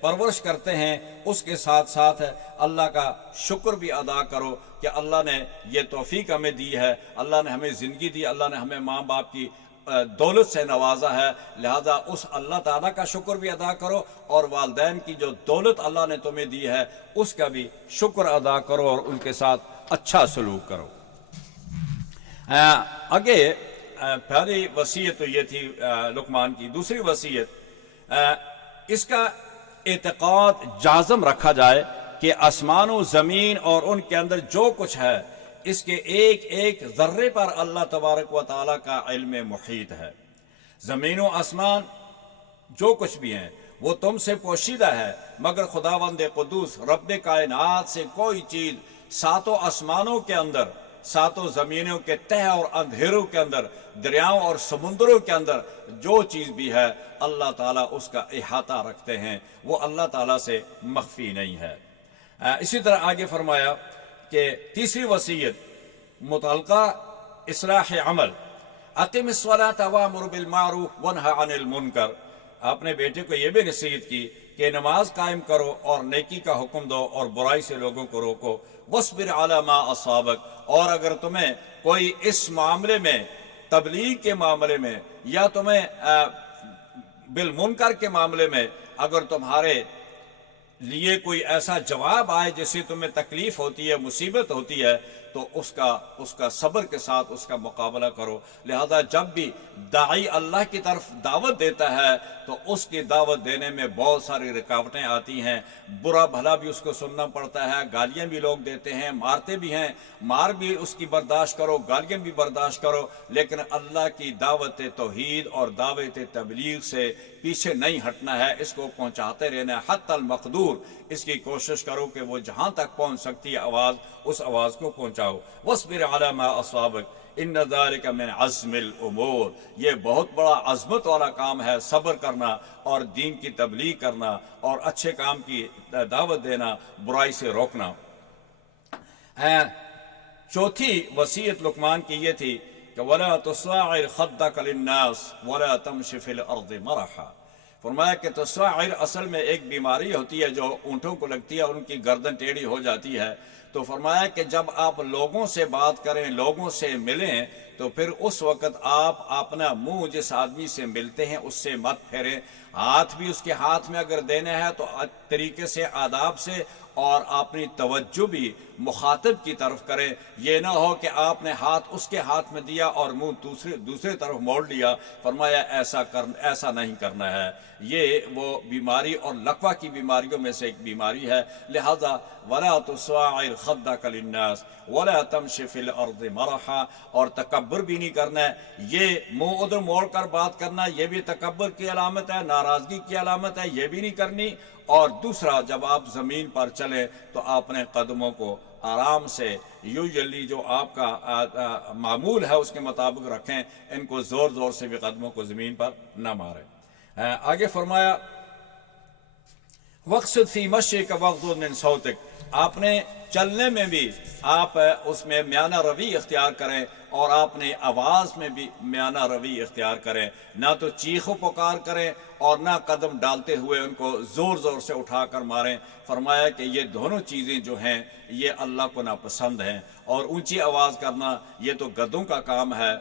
پرورش کرتے ہیں اس کے ساتھ ساتھ اللہ کا شکر بھی ادا کرو کہ اللہ نے یہ توفیق ہمیں دی ہے، اللہ نے ہمیں زندگی دی، اللہ نے ہمیں ماں باپ کی دولت سے نوازا ہے، لہذا اس اللہ تعالیٰ کا شکر بھی ادا کرو، اور والدین کی جو دولت اللہ نے تمہیں دی ہے اس کا بھی شکر ادا کرو اور ان کے ساتھ اچھا سلوک کرو۔ آگے پہلی وصیت تو یہ تھی لقمان کی، دوسری وصیت اس کا اعتقاد جازم رکھا جائے کہ آسمان و زمین اور ان کے اندر جو کچھ ہے اس کے ایک ایک ذرے پر اللہ تبارک و تعالیٰ کا علم محیط ہے۔ زمین و آسمان جو کچھ بھی ہیں وہ تم سے پوشیدہ ہے، مگر خداوند قدوس رب کائنات سے کوئی چیز ساتوں آسمانوں کے اندر، ساتوں زمینوں کے تہ اور اندھیروں کے اندر، دریاؤں اور سمندروں کے اندر جو چیز بھی ہے اللہ تعالیٰ اس کا احاطہ رکھتے ہیں، وہ اللہ تعالیٰ سے مخفی نہیں ہے۔ اسی طرح آگے فرمایا کہ تیسری وصیت متعلقہ اصلاح عمل، اقم الصلاۃ وامر بالمعروف وانہی عن المنکر، اپنے بیٹے کو یہ بھی نصیحت کی کہ نماز قائم کرو اور نیکی کا حکم دو اور برائی سے لوگوں کو روکو، واصبر علی ما اصابک، اور اگر تمہیں کوئی اس معاملے میں، تبلیغ کے معاملے میں یا تمہیں بالمنکر کے معاملے میں اگر تمہارے لیے کوئی ایسا جواب آئے جس سے تمہیں تکلیف ہوتی ہے، مصیبت ہوتی ہے، تو اس کا صبر کے ساتھ اس کا مقابلہ کرو۔ لہذا جب بھی داعی اللہ کی طرف دعوت دیتا ہے تو اس کی دعوت دینے میں بہت ساری رکاوٹیں آتی ہیں، برا بھلا بھی اس کو سننا پڑتا ہے، گالیاں بھی لوگ دیتے ہیں، مارتے بھی ہیں، مار بھی اس کی برداشت کرو، گالیاں بھی برداشت کرو، لیکن اللہ کی دعوت توحید اور دعوت تبلیغ سے پیچھے نہیں ہٹنا ہے، اس کو پہنچاتے رہنا ہے، حتی المقدور اس کی کوشش کرو کہ وہ جہاں تک پہنچ سکتی ہے آواز، اس آواز کو پہنچاؤ۔ واصبر علی ما اصابک ان ذلک من عزم الامور، یہ بہت بڑا عظمت والا کام ہے، صبر کرنا اور دین کی تبلیغ کرنا اور اچھے کام کی دعوت دینا، برائی سے روکنا۔ چوتھی وصیت لقمان کی یہ تھی کہ وَلَا تُصَاعِرْ خَدَّكَ لِلنَّاسِ وَلَا تَمْشِ فِي الْأَرْضِ مَرَحًا، فرمایا کہ تصاعر اصل میں ایک بیماری ہوتی ہے جو اونٹوں کو لگتی ہے اور ان کی گردن ٹیڑھی ہو جاتی ہے. تو فرمایا کہ جب آپ لوگوں سے بات کریں، لوگوں سے ملیں، تو پھر اس وقت آپ اپنا منہ جس آدمی سے ملتے ہیں اس سے مت پھیریں. ہاتھ بھی اس کے ہاتھ میں اگر دینا ہے تو طریقے سے، آداب سے، اور اپنی توجہ بھی مخاطب کی طرف کریں. یہ نہ ہو کہ آپ نے ہاتھ اس کے ہاتھ میں دیا اور منہ دوسرے طرف موڑ لیا. فرمایا ایسا نہیں کرنا ہے. یہ وہ بیماری اور لقوہ کی بیماریوں میں سے ایک بیماری ہے. لہذا وَلَا تُصَاعِرْ خَدَّكَ لِلنَّاسِ وَلَا تَمْشِ فِي الْأَرْضِ مَرَحًا، اور تکبر بھی نہیں کرنا ہے. یہ منہ ادھر موڑ کر بات کرنا یہ بھی تکبر کی علامت ہے، ناراضگی کی علامت ہے، یہ بھی نہیں کرنی. اور دوسرا، جب آپ زمین پر چلیں تو اپنے قدموں کو آرام سے یوزلی جو آپ کا معمول ہے اس کے مطابق رکھیں. ان کو زور زور سے بھی قدموں کو زمین پر نہ ماریں. آگے فرمایا وَاقْصِدْ فِي مَشْيِكَ وَاغْضُضْ مِنْ صَوْتِكَ، آپ نے چلنے میں بھی آپ اس میں میانہ روی اختیار کریں اور آپ نے آواز میں بھی میانہ روی اختیار کریں. نہ تو چیخ و پکار کریں اور نہ قدم ڈالتے ہوئے ان کو زور زور سے اٹھا کر ماریں. فرمایا کہ یہ دونوں چیزیں جو ہیں یہ اللہ کو ناپسند ہیں. اور اونچی آواز کرنا یہ تو گدوں کا کام ہے.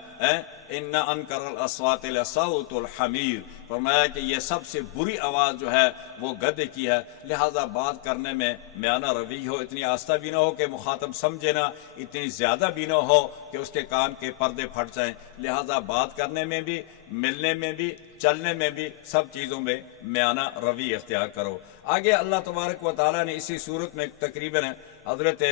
اِنَّ أَنْكَرَ الْأَصْوَاتِ لَصَوْتُ الْحَمِيرِ، فرمایا کہ یہ سب سے بری آواز جو ہے وہ گدے کی ہے. لہذا بات کرنے میں میانہ روی ہو، اتنی آہستہ بھی نہ ہو کہ مخاطب سمجھے نہ، اتنی زیادہ بھی نہ ہو کہ اس کے کان کے پردے پھٹ جائیں. لہذا بات کرنے میں بھی، ملنے میں بھی، چلنے میں بھی، سب چیزوں میں میانہ روی اختیار کرو. آگے اللہ تبارک و تعالیٰ نے اسی صورت میں تقریباً حضرت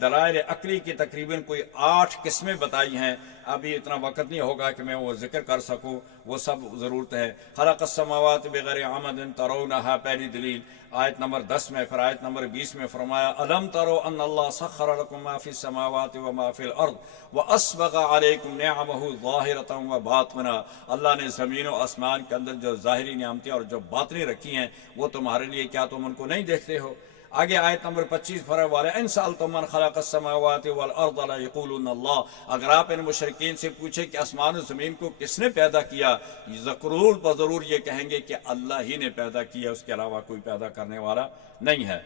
دلائل عقلی کی تقریباً کوئی 8 قسمیں بتائی ہیں. ابھی اتنا وقت نہیں ہوگا کہ میں وہ ذکر کر سکوں، وہ سب ضرورت ہے. خلق السماوات بغیر عمد ترونہا، پہلی دلیل آیت نمبر 10 میں. پھر آیت نمبر 20 میں فرمایا الم تروا ان اللہ سخر لکم ما فی السماوات وما فی الارض واسبغ علیکم نعمہ ظاہرۃ وباطنہ، اللہ نے زمین و آسمان کے اندر جو ظاہری نعمتیں اور جو باطنی رکھی ہیں وہ تمہارے لیے، کیا تم ان کو نہیں دیکھتے ہو؟ آگے آیت نمبر 25 فرمایا وَلَئِن سَأَلْتُم مَّن خَلَقَ السَّمَاوَاتِ وَالْأَرْضَ لَيَقُولُنَّ اللَّهُ، اگر آپ ان مشرکین سے پوچھیں کہ آسمان و زمین کو کس نے پیدا کیا، ضرور یہ کہیں گے کہ اللہ ہی نے پیدا کیا، اس کے علاوہ کوئی پیدا کرنے والا نہیں ہے.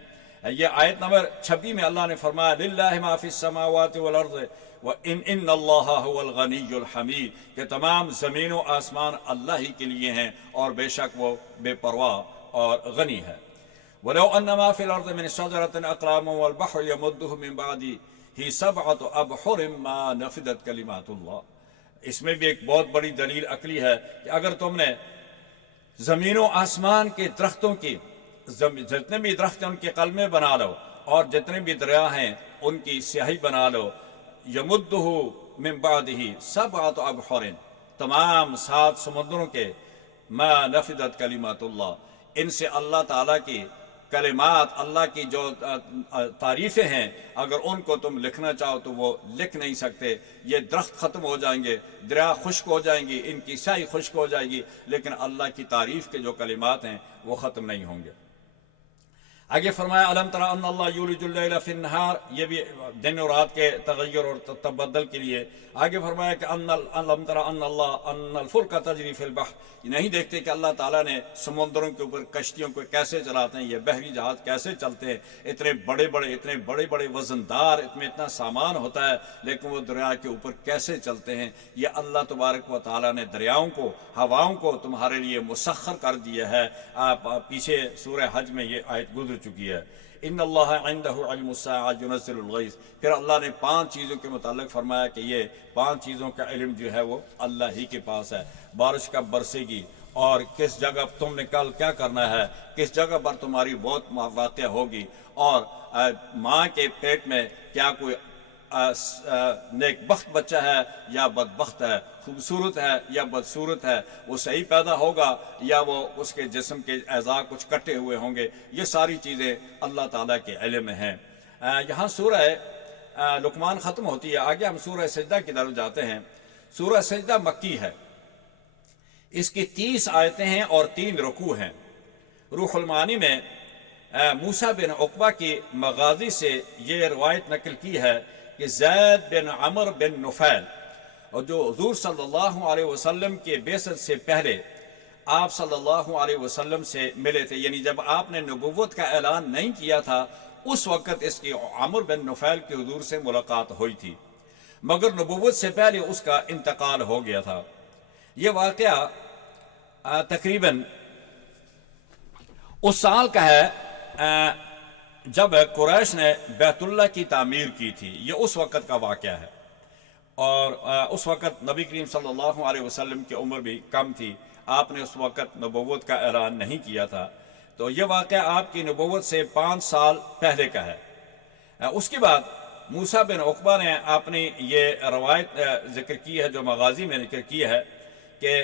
یہ آیت نمبر 26 میں اللہ نے فرمایا لِلَّهِ مَا فِي السَّمَاوَاتِ وَالْأَرْضِ وَإِنَّ اللَّهَ هُوَ الْغَنِيُّ الْحَمِيدُ، کہ تمام زمین و آسمان اللہ ہی کے لیے ہیں اور بے شک وہ بے پرواہ اور غنی ہے. وَلَوْ أَنَّ مَا فِي الْأَرْضِ مِنْ شَجَرَةٍ أَقْلَامٌ وَالْبَحْرُ يَمُدُّهُ مِنْ بَعْدِهِ سَبْعَةُ أَبْحُرٍ مَا نَفِدَتْ كَلِمَاتُ اللَّهِ. اس میں بھی ایک بہت بڑی دلیل عقلی ہے کہ اگر تم نے زمین و آسمان کے درختوں کی، جتنے بھی درخت ہیں ان کے قلمیں بنا لو اور جتنے بھی دریا ہیں ان کی سیاہی بنا لو. يَمُدُّهُ مِنْ بَعْدِهِ سَبْعَةُ أَبْحُرٍ، تمام 7 سمندروں کے، ما نفدت کلمات اللہ، ان سے اللہ تعالیٰ کی کلمات، اللہ کی جو تعریفیں ہیں اگر ان کو تم لکھنا چاہو تو وہ لکھ نہیں سکتے. یہ درخت ختم ہو جائیں گے، دریا خشک ہو جائیں گی، ان کی سیاہی خشک ہو جائے گی، لیکن اللہ کی تعریف کے جو کلمات ہیں وہ ختم نہیں ہوں گے. آگے فرمایا الم تر ان اللہ یولج اللیل فی النہار، یہ بھی دن اور رات کے تغیر اور تبدل کے لیے. آگے فرمایا کہ الم تر ان اللہ ان الفلک تجری فی البحر، نہیں دیکھتے کہ اللہ تعالیٰ نے سمندروں کے اوپر کشتیوں کو کیسے چلاتے ہیں، یہ بحری جہاز کیسے چلتے ہیں، اتنے بڑے بڑے وزندار، اتنا سامان ہوتا ہے لیکن وہ دریا کے اوپر کیسے چلتے ہیں. یہ اللہ تبارک و تعالیٰ نے دریاؤں کو، ہواؤں کو تمہارے لیے مسخر کر دیا ہے. آپ پیچھے سورہ حج میں یہ آیت گزر چکی ہے. ان اللہ عندہ علم الساعۃ ينزل الغیث، پھر اللہ نے 5 چیزوں کے متعلق فرمایا کہ یہ 5 چیزوں کا علم جو ہے وہ اللہ ہی کے پاس ہے. بارش کب برسے گی، اور کس جگہ تم نے کل کیا کرنا ہے، کس جگہ پر تمہاری موت واقع ہوگی، اور ماں کے پیٹ میں کیا کوئی نیک بخت بچہ ہے یا بدبخت ہے، خوبصورت ہے یا بدصورت ہے، وہ صحیح پیدا ہوگا یا وہ اس کے جسم کے اعضاء کچھ کٹے ہوئے ہوں گے. یہ ساری چیزیں اللہ تعالیٰ کے علم میں ہیں. یہاں سورہ لقمان ختم ہوتی ہے. آگے ہم سورہ سجدہ کی طرف جاتے ہیں. سورہ سجدہ مکی ہے، اس کی 30 آیتیں ہیں اور 3 رکوع ہیں. روح المعانی میں موسیٰ بن عقبہ کی مغازی سے یہ روایت نقل کی ہے کہ زید بن عمر بن نفیل، اور جو حضور صلی اللہ علیہ وسلم کے بعثت سے پہلے آپ صلی اللہ علیہ وسلم سے ملے تھے، یعنی جب آپ نے نبوت کا اعلان نہیں کیا تھا اس وقت اس کی عمر بن نفیل کی حضور سے ملاقات ہوئی تھی، مگر نبوت سے پہلے اس کا انتقال ہو گیا تھا۔ یہ واقعہ تقریباً اس سال کا ہے جب قریش نے بیت اللہ کی تعمیر کی تھی، یہ اس وقت کا واقعہ ہے، اور اس وقت نبی کریم صلی اللہ علیہ وسلم کی عمر بھی کم تھی، آپ نے اس وقت نبوت کا اعلان نہیں کیا تھا، تو یہ واقعہ آپ کی نبوت سے 5 سال پہلے کا ہے۔ اس کے بعد موسیٰ بن عقبہ نے اپنی یہ روایت ذکر کی ہے، جو مغازی میں ذکر کی ہے، کہ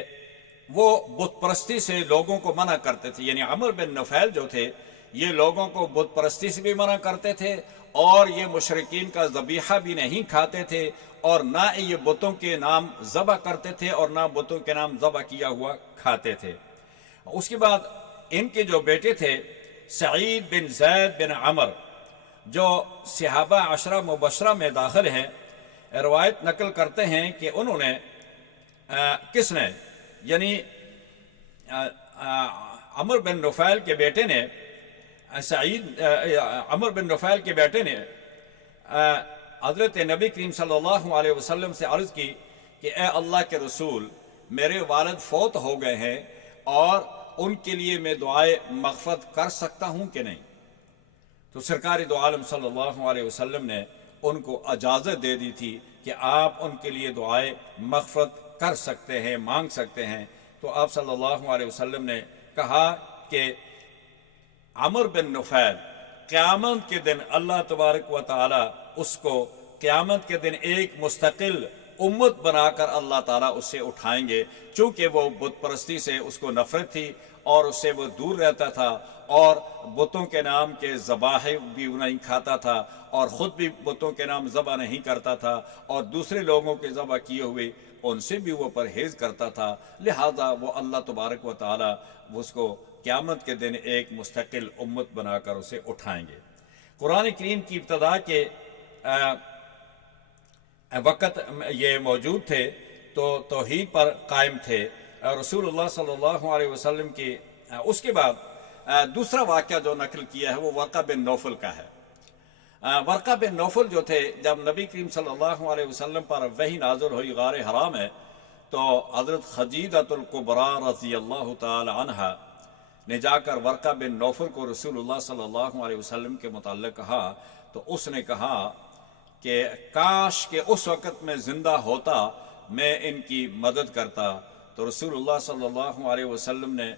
وہ بت پرستی سے لوگوں کو منع کرتے تھے، یعنی عمر بن نفیل جو تھے یہ لوگوں کو بت پرستی سے بھی منع کرتے تھے، اور یہ مشرکین کا ذبیحہ بھی نہیں کھاتے تھے، اور نہ یہ بتوں کے نام ذبح کرتے تھے، اور نہ بتوں کے نام ذبح کیا ہوا کھاتے تھے۔ اس کے بعد ان کے جو بیٹے تھے سعید بن زید بن عمر، جو صحابہ عشرہ مبشرہ میں داخل ہیں، روایت نقل کرتے ہیں کہ انہوں نے کس نے، یعنی عمر بن نفیل کے بیٹے نے، عمر بن نفیل کے بیٹے نے حضرت نبی کریم صلی اللہ علیہ وسلم سے عرض کی کہ اے اللہ کے رسول، میرے والد فوت ہو گئے ہیں اور ان کے لیے میں دعائے مغفرت کر سکتا ہوں کہ نہیں؟ تو سرکار دو عالم صلی اللہ علیہ وسلم نے ان کو اجازت دے دی تھی کہ آپ ان کے لیے دعائے مغفرت کر سکتے ہیں، مانگ سکتے ہیں۔ تو آپ صلی اللہ علیہ وسلم نے کہا کہ عمر بن نفیل قیامت کے دن اللہ تبارک و تعالی اس کو قیامت کے دن ایک مستقل امت بنا کر اللہ تعالیٰ اس سے اٹھائیں گے، چونکہ وہ بت پرستی سے اس کو نفرت تھی اور اس سے وہ دور رہتا تھا، اور بتوں کے نام کے ذبائح بھی نہیں کھاتا تھا، اور خود بھی بتوں کے نام ذبح نہیں کرتا تھا، اور دوسرے لوگوں کے ذبح کیے ہوئے ان سے بھی وہ پرہیز کرتا تھا، لہذا وہ اللہ تبارک و تعالیٰ اس کو قیامت کے دن ایک مستقل امت بنا کر اسے اٹھائیں گے۔ قرآن کریم کی ابتدا کے وقت یہ موجود تھے تو توحید پر قائم تھے، رسول اللہ صلی اللہ علیہ وسلم کی۔ اس کے بعد دوسرا واقعہ جو نقل کیا ہے وہ ورقہ بن نوفل کا ہے۔ ورقہ بن نوفل جو تھے، جب نبی کریم صلی اللہ علیہ وسلم پر وحی نازل ہوئی غار حرا میں، تو حضرت خدیجہ الکبریٰ رضی اللہ تعالی عنہا نے جا کر ورقہ بن نوفل کو رسول اللہ صلی اللہ علیہ وسلم کے متعلق کہا، تو اس نے کہا کہ کاش کہ اس وقت میں زندہ ہوتا، میں ان کی مدد کرتا۔ تو رسول اللہ صلی اللہ علیہ وسلم نے،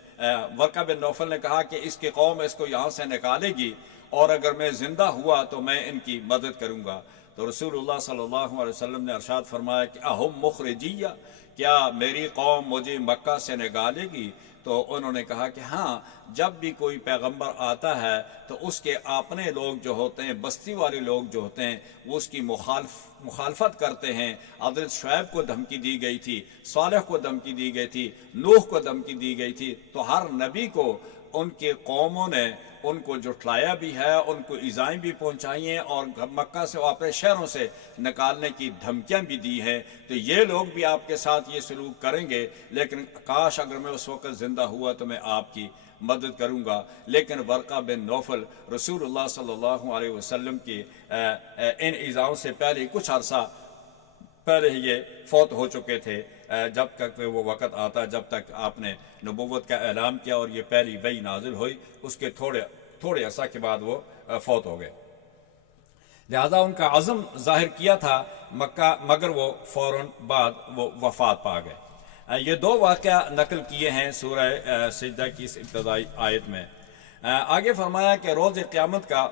ورقہ بن نوفل نے کہا کہ اس کی قوم اس کو یہاں سے نکالے گی، اور اگر میں زندہ ہوا تو میں ان کی مدد کروں گا۔ تو رسول اللہ صلی اللہ علیہ وسلم نے ارشاد فرمایا کہ اہم مخرجیہ، کیا میری قوم مجھے مکہ سے نکالے گی؟ تو انہوں نے کہا کہ ہاں، جب بھی کوئی پیغمبر آتا ہے تو اس کے اپنے لوگ جو ہوتے ہیں، بستی والے لوگ جو ہوتے ہیں، وہ اس کی مخالفت کرتے ہیں۔ حضرت شعیب کو دھمکی دی گئی تھی، صالح کو دھمکی دی گئی تھی، نوح کو دھمکی دی گئی تھی، تو ہر نبی کو ان کے قوموں نے ان کو جھٹلایا بھی ہے، ان کو ایذائیں بھی پہنچائی ہیں، اور مکہ سے اپنے شہروں سے نکالنے کی دھمکیاں بھی دی ہیں۔ تو یہ لوگ بھی آپ کے ساتھ یہ سلوک کریں گے، لیکن کاش اگر میں اس وقت زندہ ہوا تو میں آپ کی مدد کروں گا۔ لیکن ورقہ بن نوفل رسول اللہ صلی اللہ علیہ وسلم کی ان ایذاؤں سے پہلے کچھ عرصہ پہلے ہی یہ فوت ہو چکے تھے، جب تک وہ وقت آتا جب تک آپ نے نبوت کا اعلان کیا اور یہ پہلی وحی نازل ہوئی، اس کے تھوڑے عرصہ کے بعد وہ فوت ہو گئے۔ لہذا ان کا عزم ظاہر کیا تھا مکہ، مگر وہ فوراً بعد وہ وفات پا گئے۔ یہ دو واقعہ نقل کیے ہیں سورہ سجدہ کی اس ابتدائی آیت میں۔ آگے فرمایا کہ روز قیامت کا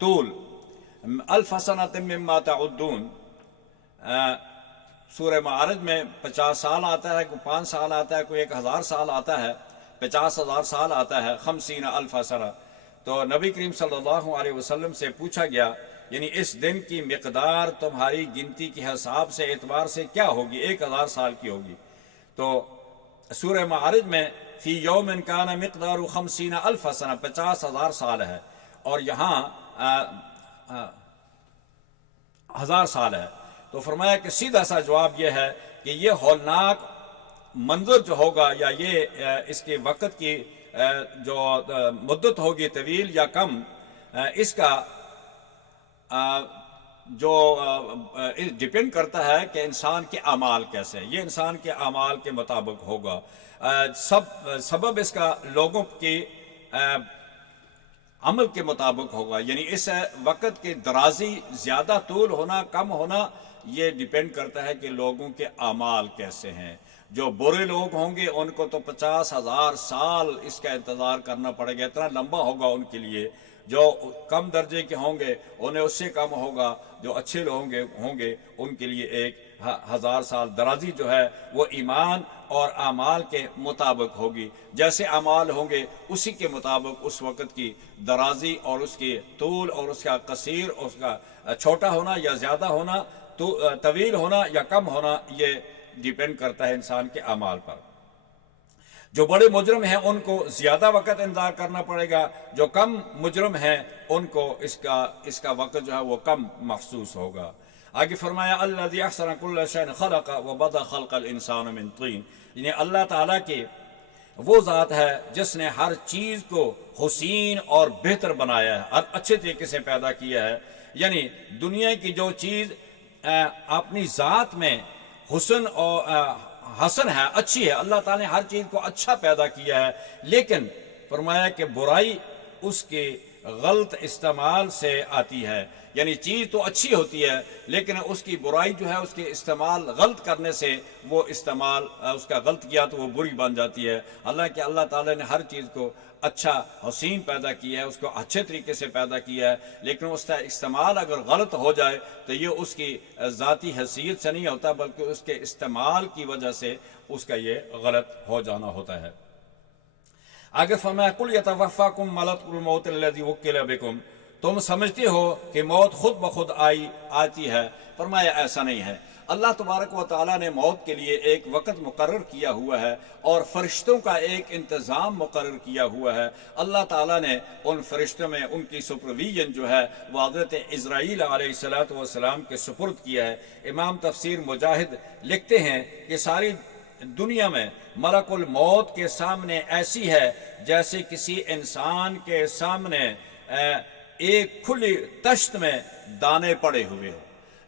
طول 1000 سنۃ مما تعدون، سورہ معارج میں 50 سال آتا ہے، کوئی 5 سال آتا ہے، کوئی 1000 سال آتا ہے، 50,000 سال آتا ہے، 50,000 سنہ۔ تو نبی کریم صلی اللہ علیہ وسلم سے پوچھا گیا، یعنی اس دن کی مقدار تمہاری گنتی کے حساب سے اعتبار سے کیا ہوگی؟ 1000 سال کی ہوگی۔ تو سورہ معارج میں فی یوم کان مقدار 50,000 سنہ، 50,000 سال ہے، اور یہاں 1000 سال ہے۔ تو فرمایا کہ سیدھا سا جواب یہ ہے کہ یہ ہولناک منظر جو ہوگا یا یہ اس کے وقت کی جو مدت ہوگی طویل یا کم، اس کا جو ڈپینڈ کرتا ہے کہ انسان کے اعمال کیسے ہیں۔ یہ انسان کے اعمال کے مطابق ہوگا۔ سبب اس کا لوگوں کی عمل کے مطابق ہوگا، یعنی اس وقت کی درازی زیادہ طول ہونا کم ہونا یہ ڈیپینڈ کرتا ہے کہ لوگوں کے اعمال کیسے ہیں۔ جو برے لوگ ہوں گے ان کو تو 50,000 سال اس کا انتظار کرنا پڑے گا، اتنا لمبا ہوگا ان کے لیے۔ جو کم درجے کے ہوں گے انہیں اس سے کم ہوگا، جو اچھے لوگ ہوں گے ان کے لیے 1,000 سال۔ درازی جو ہے وہ ایمان اور اعمال کے مطابق ہوگی، جیسے اعمال ہوں گے اسی کے مطابق اس وقت کی درازی اور اس کی طول اور اس کا قصیر، اس کا چھوٹا ہونا یا زیادہ ہونا، طویل ہونا یا کم ہونا، یہ ڈیپینڈ کرتا ہے انسان کے اعمال پر۔ جو بڑے مجرم ہیں ان کو زیادہ وقت انتظار کرنا پڑے گا، جو کم مجرم ہیں ان کو اس کا وقت جو ہے وہ کم محسوس ہوگا۔ آگے فرمایا الذی احسن کل شیء خلق وبدأ خلق الانسان من طین، یعنی اللہ تعالیٰ کی وہ ذات ہے جس نے ہر چیز کو حسین اور بہتر بنایا ہے، اچھے طریقے سے پیدا کیا ہے۔ یعنی دنیا کی جو چیز اپنی ذات میں حسن ہے، اچھی ہے، اللہ تعالیٰ نے ہر چیز کو اچھا پیدا کیا ہے، لیکن فرمایا کہ برائی اس کے غلط استعمال سے آتی ہے۔ یعنی چیز تو اچھی ہوتی ہے لیکن اس کی برائی جو ہے اس کے استعمال غلط کرنے سے وہ استعمال اس کا غلط کیا تو وہ بری بن جاتی ہے۔ حالانکہ اللہ تعالیٰ نے ہر چیز کو اچھا حسین پیدا کیا ہے، اس کو اچھے طریقے سے پیدا کیا ہے، لیکن اس کا استعمال اگر غلط ہو جائے تو یہ اس کی ذاتی حیثیت سے نہیں ہوتا بلکہ اس کے استعمال کی وجہ سے اس کا یہ غلط ہو جانا ہوتا ہے۔ آگے فرمایا قل یتوفاکم ملک الموت الذی وکل بکم، تم سمجھتے ہو کہ موت خود بخود آتی ہے، فرمایا ایسا نہیں ہے۔ اللہ تبارک و تعالیٰ نے موت کے لیے ایک وقت مقرر کیا ہوا ہے اور فرشتوں کا ایک انتظام مقرر کیا ہوا ہے۔ اللہ تعالیٰ نے ان فرشتوں میں ان کی سپرویژن جو ہے وہ حضرت عزرائیل علیہ السلام کے سپرد کیا ہے۔ امام تفسیر مجاہد لکھتے ہیں کہ ساری دنیا میں ملک الموت کے سامنے ایسی ہے جیسے کسی انسان کے سامنے ایک کھلی تشت میں دانے پڑے ہوئے ہو۔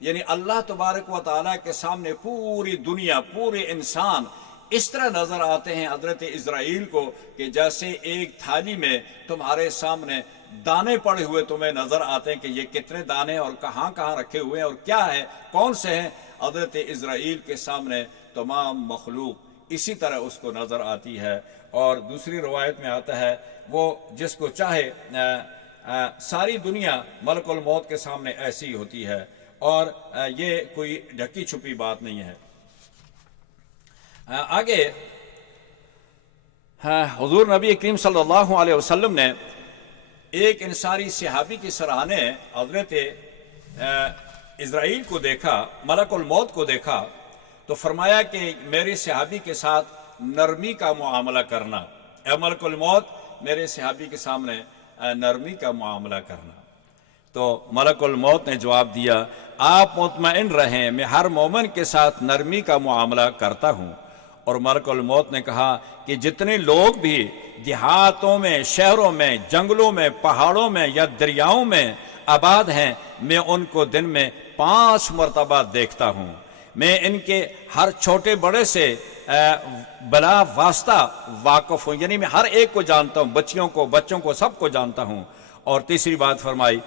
یعنی اللہ تبارک و تعالیٰ کے سامنے پوری دنیا، پورے انسان اس طرح نظر آتے ہیں حضرت عزرائیل کو کہ جیسے ایک تھالی میں تمہارے سامنے دانے پڑے ہوئے تمہیں نظر آتے ہیں کہ یہ کتنے دانے اور کہاں کہاں رکھے ہوئے ہیں اور کیا ہے، کون سے ہیں۔ حضرت عزرائیل کے سامنے تمام مخلوق اسی طرح اس کو نظر آتی ہے۔ اور دوسری روایت میں آتا ہے وہ جس کو چاہے ساری دنیا ملک الموت کے سامنے ایسی ہوتی ہے، اور یہ کوئی ڈھکی چھپی بات نہیں ہے۔ آگے حضور نبی کریم صلی اللہ علیہ وسلم نے ایک انصاری صحابی کی سراہنے حضرت عزرائیل کو دیکھا، ملک الموت کو دیکھا، تو فرمایا کہ میرے صحابی کے ساتھ نرمی کا معاملہ کرنا، اے ملک الموت میرے صحابی کے سامنے نرمی کا معاملہ کرنا۔ تو ملک الموت نے جواب دیا آپ مطمئن رہیں، میں ہر مومن کے ساتھ نرمی کا معاملہ کرتا ہوں۔ اور ملک الموت نے کہا کہ جتنے لوگ بھی دیہاتوں میں، شہروں میں، جنگلوں میں، پہاڑوں میں یا دریاؤں میں آباد ہیں، میں ان کو دن میں 5 مرتبہ دیکھتا ہوں۔ میں ان کے ہر چھوٹے بڑے سے بلا واسطہ واقف ہوں، یعنی میں ہر ایک کو جانتا ہوں، بچیوں کو، بچوں کو، سب کو جانتا ہوں۔ اور تیسری بات فرمائی،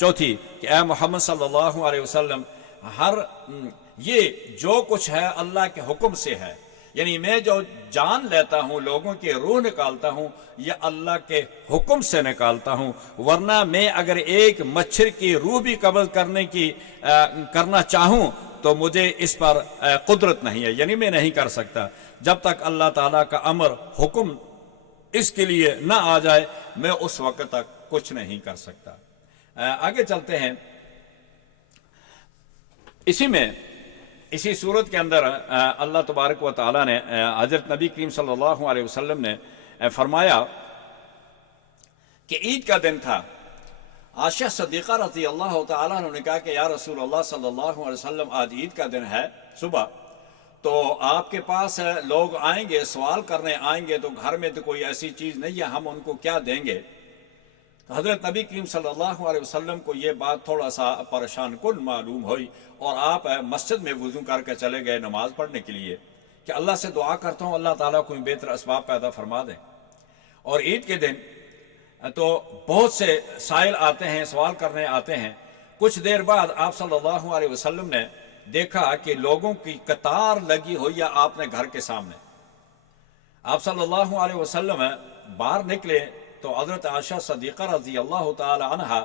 چوتھی، کہ اے محمد صلی اللہ علیہ وسلم یہ جو کچھ ہے اللہ کے حکم سے ہے، یعنی میں جو جان لیتا ہوں، لوگوں کی روح نکالتا ہوں، یہ اللہ کے حکم سے نکالتا ہوں، ورنہ میں اگر ایک مچھر کی روح بھی قبض کرنا چاہوں تو مجھے اس پر قدرت نہیں ہے، یعنی میں نہیں کر سکتا۔ جب تک اللہ تعالیٰ کا امر، حکم اس کے لیے نہ آ جائے میں اس وقت تک کچھ نہیں کر سکتا۔ آگے چلتے ہیں۔ اسی صورت کے اندر اللہ تبارک و تعالیٰ نے حضرت نبی کریم صلی اللہ علیہ وسلم نے فرمایا کہ عید کا دن تھا۔ عائشہ صدیقہ رضی اللہ تعالیٰ عنہ نے کہا کہ یا رسول اللہ صلی اللہ علیہ وسلم آج عید کا دن ہے صبح، تو آپ کے پاس لوگ آئیں گے، سوال کرنے آئیں گے، تو گھر میں تو کوئی ایسی چیز نہیں ہے، ہم ان کو کیا دیں گے؟ تو حضرت نبی کریم صلی اللہ علیہ وسلم کو یہ بات تھوڑا سا پریشان کن معلوم ہوئی، اور آپ مسجد میں وضو کر کے چلے گئے نماز پڑھنے کے لیے کہ اللہ سے دعا کرتا ہوں اللہ تعالیٰ کوئی بہتر اسباب پیدا فرما دیں۔ اور عید کے دن تو بہت سے سائل آتے ہیں، سوال کرنے آتے ہیں۔ کچھ دیر بعد آپ صلی اللہ علیہ وسلم نے دیکھا کہ لوگوں کی قطار لگی ہوئی ہے آپ نے گھر کے سامنے۔ آپ صلی اللہ علیہ وسلم باہر نکلے تو حضرت عائشہ صدیقہ رضی اللہ تعالی عنہ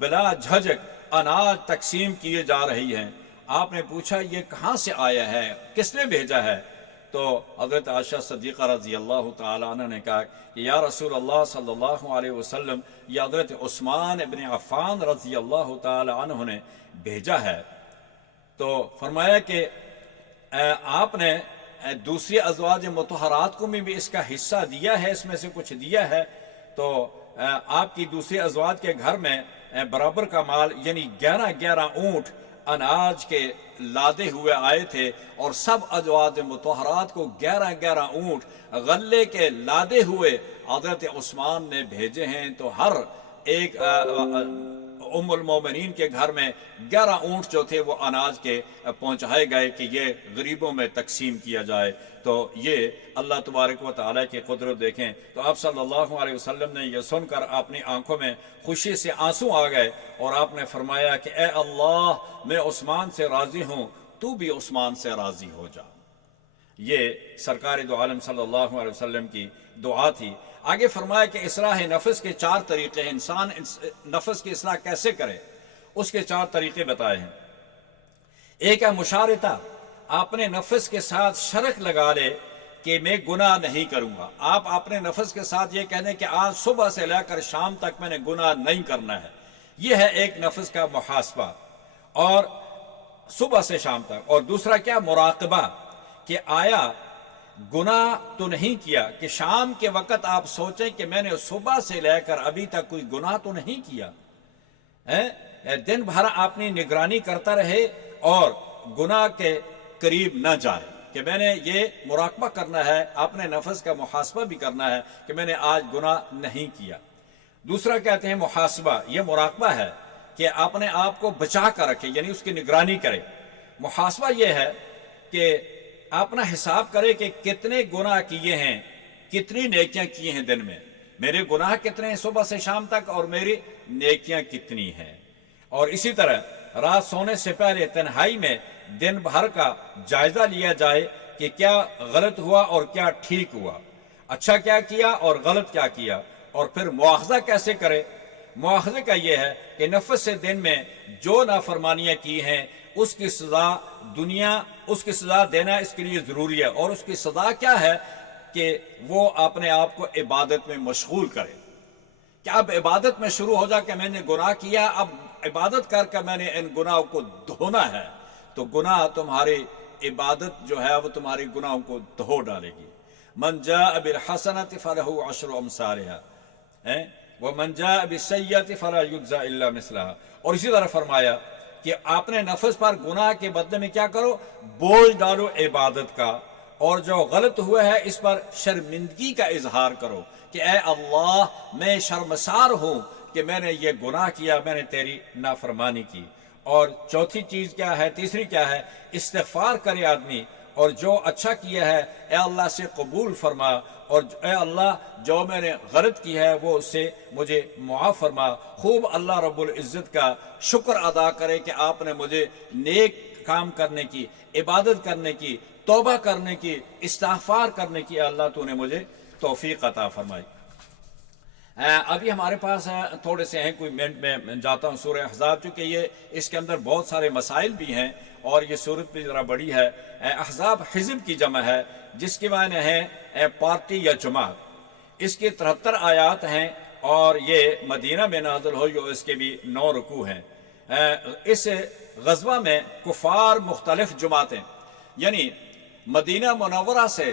بلا جھجک اناج تقسیم کیے جا رہی ہیں۔ آپ نے پوچھا یہ کہاں سے آیا ہے، کس نے بھیجا ہے؟ تو حضرت عائشہ صدیقہ رضی اللہ تعالی عنہ نے کہا کہ یا رسول اللہ صلی اللہ علیہ وسلم، یہ حضرت عثمان ابن عفان رضی اللہ تعالی عنہ نے بھیجا ہے۔ تو فرمایا کہ آپ نے دوسری ازواج مطہرات کو بھی اس کا حصہ دیا ہے، اس میں سے کچھ دیا ہے؟ تو آپ کی دوسری ازواج کے گھر میں برابر کا مال یعنی 11 اونٹ اناج کے لادے ہوئے آئے تھے، اور سب ازواج مطہرات کو 11 اونٹ غلے کے لادے ہوئے حضرت عثمان نے بھیجے ہیں۔ تو ہر ایک ام المومنین کے گھر میں 11 اونٹ جو تھے وہ اناج کے پہنچائے گئے کہ یہ غریبوں میں تقسیم کیا جائے۔ تو یہ اللہ تبارک و تعالیٰ کی قدرت دیکھیں۔ تو آپ صلی اللہ علیہ وسلم نے یہ سن کر اپنی آنکھوں میں خوشی سے آنسو آ گئے، اور آپ نے فرمایا کہ اے اللہ، میں عثمان سے راضی ہوں، تو بھی عثمان سے راضی ہو جا۔ یہ سرکار دو عالم صلی اللہ علیہ وسلم کی دعا تھی۔ آگے فرمایا کہ اصلاح نفس کے 4 طریقے ہیں، انسان نفس کی اصلاح کیسے کرے، اس کے 4 طریقے بتائے ہیں۔ ایک ہے مشارطہ، اپنے نفس کے ساتھ شرک لگا لے کہ میں گناہ نہیں کروں گا۔ آپ اپنے نفس کے ساتھ یہ کہنے کہ آج صبح سے لے کر شام تک میں نے گناہ نہیں کرنا ہے، یہ ہے ایک نفس کا محاسبہ، اور صبح سے شام تک۔ اور دوسرا کیا؟ مراقبہ، کہ آیا گناہ تو نہیں کیا، کہ شام کے وقت آپ سوچیں کہ میں نے صبح سے لے کر ابھی تک کوئی گناہ تو نہیں کیا۔ دن بھر اپنی نگرانی کرتا رہے اور گناہ کے قریب نہ جائے، کہ میں نے یہ مراقبہ کرنا ہے، اپنے نفس کا محاسبہ بھی کرنا ہے کہ میں نے آج گناہ نہیں کیا۔ دوسرا کہتے ہیں محاسبہ، یہ مراقبہ ہے کہ اپنے آپ کو بچا کر رکھے، یعنی اس کی نگرانی کرے۔ محاسبہ یہ ہے کہ اپنا حساب کرے کہ کتنے گناہ کیے ہیں، کتنی نیکیاں کی ہیں دن میں، میرے گناہ کتنے ہیں صبح سے شام تک، اور میری نیکیاں کتنی ہیں۔ اور اسی طرح رات سونے سے پہلے تنہائی میں دن بھر کا جائزہ لیا جائے کہ کیا غلط ہوا اور کیا ٹھیک ہوا، اچھا کیا کیا اور غلط کیا کیا، اور پھر مواخذہ کیسے کرے۔ مواخذے کا یہ ہے کہ نفس سے دن میں جو نافرمانیاں کی ہیں اس کی سزا اس کی سزا دینا اس کے لیے ضروری ہے، اور اس کی سزا کیا ہے کہ وہ اپنے آپ کو عبادت میں مشغول کرے، کہ اب عبادت میں شروع ہو جا کہ میں نے گناہ کیا، اب عبادت کر کے میں نے ان گناہوں کو دھونا ہے۔ تو گناہ تمہاری عبادت جو ہے وہ تمہاری گناہوں کو دھو ڈالے گی۔ من جاء بالحسنۃ فلہ عشر امثالها ومن جاء بالسیئۃ فلا یجزی الا مثلها۔ اور اسی طرح فرمایا کہ اپنے نفس پر گناہ کے بدلے میں کیا کرو؟ بوجھ ڈالو عبادت کا، اور جو غلط ہوا ہے اس پر شرمندگی کا اظہار کرو کہ اے اللہ میں شرمسار ہوں کہ میں نے یہ گناہ کیا، میں نے تیری نافرمانی کی۔ اور چوتھی چیز کیا ہے، تیسری کیا ہے؟ استغفار کرے آدمی، اور جو اچھا کیا ہے اے اللہ سے قبول فرما، اور اے اللہ جو میں نے غلط کی ہے وہ اس سے مجھے معاف فرما۔ خوب اللہ رب العزت کا شکر ادا کرے کہ آپ نے مجھے نیک کام کرنے کی، عبادت کرنے کی، توبہ کرنے کی، استغفار کرنے کی، اللہ تو نے مجھے توفیق عطا فرمائی۔ ابھی ہمارے پاس تھوڑے سے ہیں، کوئی منٹ میں جاتا ہوں سورہ احزاب، چونکہ یہ اس کے اندر بہت سارے مسائل بھی ہیں اور یہ صورت بھی ذرا بڑی ہے۔ احزاب حزب کی جمع ہے جس کے معنی ہے پارٹی یا جماعت۔ اس کے 73 آیات ہیں اور یہ مدینہ میں نازل ہوئی، اور اس کے بھی 9 رکوع ہیں۔ اس غزوہ میں کفار مختلف جماعتیں، یعنی مدینہ منورہ سے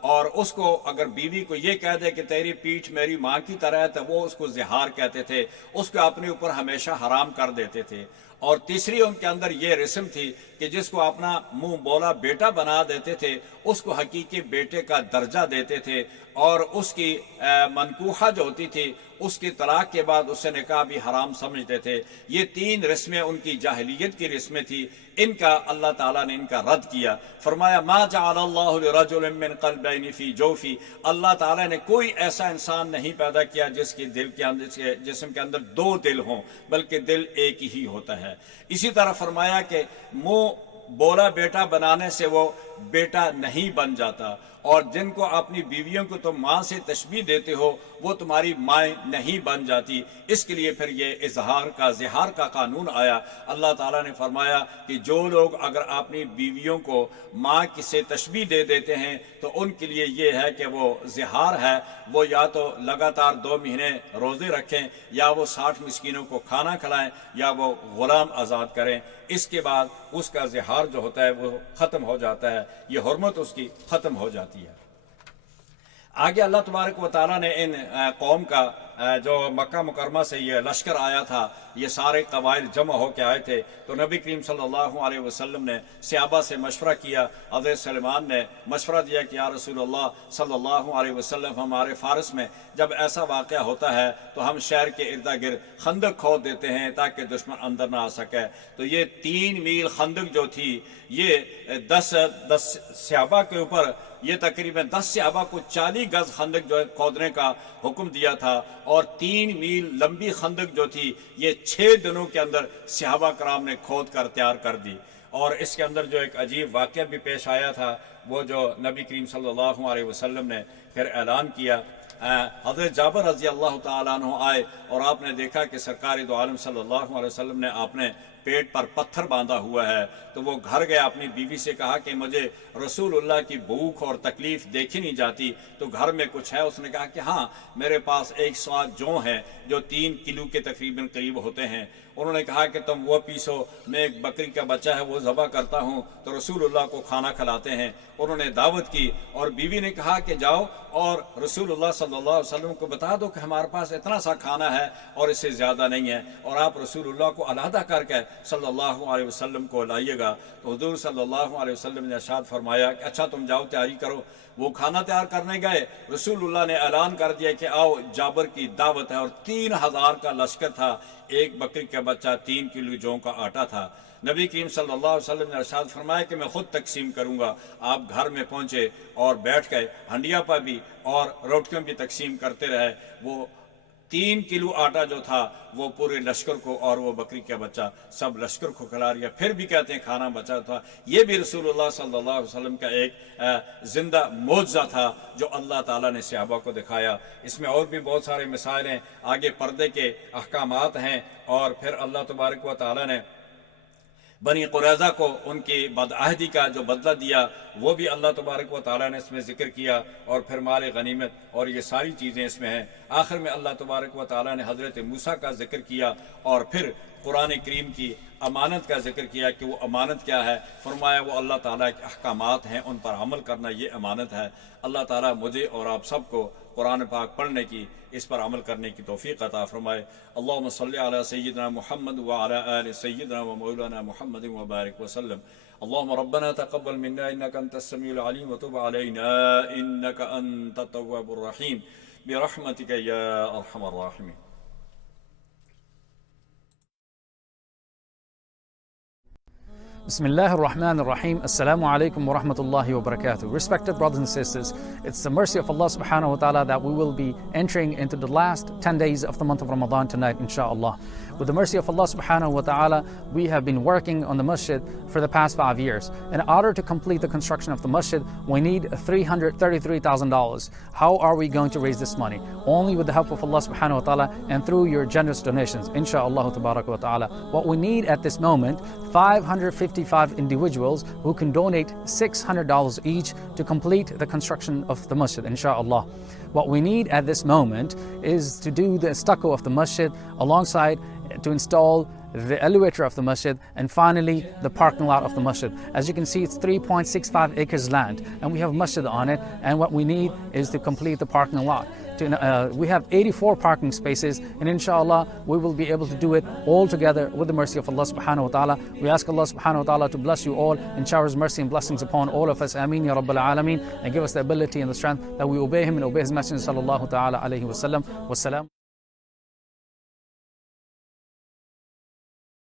اور اس کو اگر بیوی کو یہ کہہ دے کہ تیری پیٹھ میری ماں کی طرح ہے تو وہ اس کو زہار کہتے تھے، اس کو اپنے اوپر ہمیشہ حرام کر دیتے تھے۔ اور تیسری ان کے اندر یہ رسم تھی کہ جس کو اپنا منہ بولا بیٹا بنا دیتے تھے اس کو حقیقی بیٹے کا درجہ دیتے تھے، اور اس کی منکوحہ جو ہوتی تھی اس کی طلاق کے بعد اس سے نکاح بھی حرام سمجھتے تھے۔ یہ تین رسمیں ان کی جاہلیت کی رسمیں تھی، ان کا اللہ تعالیٰ نے ان کا رد کیا۔ فرمایا ما جعل اللہ لرجل من قلبین فی جوفی، اللہ تعالیٰ نے کوئی ایسا انسان نہیں پیدا کیا جس کے دل کے اندر، جسم کے اندر دو دل ہوں، بلکہ دل ایک ہی ہوتا ہے۔ اسی طرح فرمایا کہ منہ بولا بیٹا بنانے سے وہ بیٹا نہیں بن جاتا، اور جن کو اپنی بیویوں کو تم ماں سے تشبیہ دیتے ہو وہ تمہاری مائیں نہیں بن جاتی۔ اس کے لیے پھر یہ زہار کا قانون آیا۔ اللہ تعالیٰ نے فرمایا کہ جو لوگ اگر اپنی بیویوں کو ماں سے تشبیہ دے دیتے ہیں تو ان کے لیے یہ ہے کہ وہ زہار ہے، وہ یا تو لگاتار 2 مہینے روزے رکھیں، یا وہ 60 مسکینوں کو کھانا کھلائیں، یا وہ غلام آزاد کریں۔ اس کے بعد اس کا زہار جو ہوتا ہے وہ ختم ہو جاتا ہے، یہ حرمت اس کی ختم ہو جاتی ہے۔ آگے اللہ تبارک و تعالیٰ نے ان قوم کا جو مکہ مکرمہ سے یہ لشکر آیا تھا، یہ سارے قبائل جمع ہو کے آئے تھے، تو نبی کریم صلی اللہ علیہ وسلم نے صحابہ سے مشورہ کیا۔ حضرت سلیمان نے مشورہ دیا کہ یا رسول اللہ صلی اللہ علیہ وسلم، ہمارے فارس میں جب ایسا واقعہ ہوتا ہے تو ہم شہر کے ارد گرد خندق کھود دیتے ہیں تاکہ دشمن اندر نہ آ سکے۔ تو یہ 3 میل خندق جو تھی، یہ 10 صحابہ کے اوپر، یہ تقریباً 10 صحابہ کو 40 گز خندق جو ہے کھودنے کا حکم دیا تھا، اور 3 میل لمبی خندق جو تھی یہ 6 دنوں کے اندر صحابہ کرام نے کھود کر تیار کر دی۔ اور اس کے اندر جو ایک عجیب واقعہ بھی پیش آیا تھا، وہ جو نبی کریم صلی اللہ علیہ وسلم نے پھر اعلان کیا۔ حضرت جابر رضی اللہ تعالیٰ عنہ آئے اور آپ نے دیکھا کہ سرکار دو عالم صلی اللہ علیہ وسلم نے آپ نے پیٹ پر پتھر باندھا ہوا ہے، تو وہ گھر گیا، اپنی بیوی سے کہا کہ مجھے رسول اللہ کی بھوک اور تکلیف دیکھی نہیں جاتی، تو گھر میں کچھ ہے؟ اس نے کہا کہ ہاں میرے پاس 1 سوا جو ہے جو 3 کلو کے تقریباً قریب ہوتے ہیں۔ انہوں نے کہا کہ تم وہ پیسو، میں ایک بکری کا بچہ ہے وہ ذبح کرتا ہوں تو رسول اللہ کو کھانا کھلاتے ہیں۔ انہوں نے دعوت کی، اور بیوی نے کہا کہ جاؤ اور رسول اللہ صلی اللہ علیہ وسلم کو بتا دو کہ ہمارے پاس اتنا سا کھانا ہے اور اس سے زیادہ نہیں ہے، اور آپ رسول اللہ کو علیحدہ کر کے صلی اللہ علیہ وسلم کو لائیے گا۔ تو حضور صلی اللہ علیہ وسلم نے ارشاد فرمایا کہ اچھا تم جاؤ تیاری کرو۔ وہ کھانا تیار کرنے گئے، رسول اللہ نے اعلان کر دیا کہ آؤ جابر کی دعوت ہے، اور 3000 کا لشکر تھا، 1 بکری کا بچہ، 3 کلو جو کا آٹا تھا۔ نبی کریم صلی اللہ علیہ وسلم نے ارشاد فرمایا کہ میں خود تقسیم کروں گا۔ آپ گھر میں پہنچے اور بیٹھ گئے، ہنڈیا پر بھی اور روٹیوں بھی تقسیم کرتے رہے۔ وہ 3 کلو آٹا جو تھا وہ پورے لشکر کو اور وہ بکری کا بچہ سب لشکر کو کھلا رہا، پھر بھی کہتے ہیں کھانا بچا تھا۔ یہ بھی رسول اللہ صلی اللہ علیہ وسلم کا ایک زندہ معجزہ تھا جو اللہ تعالیٰ نے صحابہ کو دکھایا۔ اس میں اور بھی بہت سارے مسائل ہیں، آگے پردے کے احکامات ہیں، اور پھر اللہ تبارک و تعالیٰ نے بنی قریظہ کو ان کی بدعہدی کا جو بدلہ دیا وہ بھی اللہ تبارک و تعالیٰ نے اس میں ذکر کیا، اور پھر مال غنیمت اور یہ ساری چیزیں اس میں ہیں۔ آخر میں اللہ تبارک و تعالیٰ نے حضرت موسیٰ کا ذکر کیا، اور پھر قرآن کریم کی امانت کا ذکر کیا کہ وہ امانت کیا ہے۔ فرمایا وہ اللہ تعالیٰ کے احکامات ہیں، ان پر عمل کرنا یہ امانت ہے۔ اللہ تعالیٰ مجھے اور آپ سب کو قرآن پاک پڑھنے کی، اس پر عمل کرنے کی توفیق عطا فرمائے۔ اللہم صلی علی سیدنا محمد وعلی آل سیدنا و مولانا محمد وبارک وسلم۔ اللہم ربنا تقبل منا انک انت السمیع العلیم وتب علینا انک انت التواب الرحیم برحمتک یا ارحم الراحمین۔ Bismillah ar-Rahman ar-Rahim. Assalamu alaikum wa rahmatullahi wa barakatuh. Respected brothers and sisters, it's the mercy of Allah subhanahu wa ta'ala that we will be entering into the last 10 days of the month of Ramadan tonight, inshallah. With the mercy of Allah subhanahu wa ta'ala, we have been working on the masjid for the past 5 years. In order to complete the construction of the masjid, we need $333,000. How are we going to raise this money? Only with the help of Allah subhanahu wa ta'ala and through your generous donations, inshallah tabaraka wa ta'ala. What we need at this moment, 555 individuals who can donate $600 each to complete the construction of the masjid, inshallah. What we need at this moment is to do the stucco of the masjid, alongside to install the elevator of the masjid, and finally the parking lot of the masjid. As you can see, it's 3.65 acres land, and we have masjid on it, and what we need is to complete the parking lot. We have 84 parking spaces, and inshallah we will be able to do it all together with the mercy of Allah subhanahu wa ta'ala. We ask Allah subhanahu wa ta'ala to bless you all and shower His mercy and blessings upon all of us. Ameen ya Rabbil Alameen, and give us the ability and the strength that we obey Him and obey His Messenger sallallahu ta'ala alayhi wa sallam. Wassalam.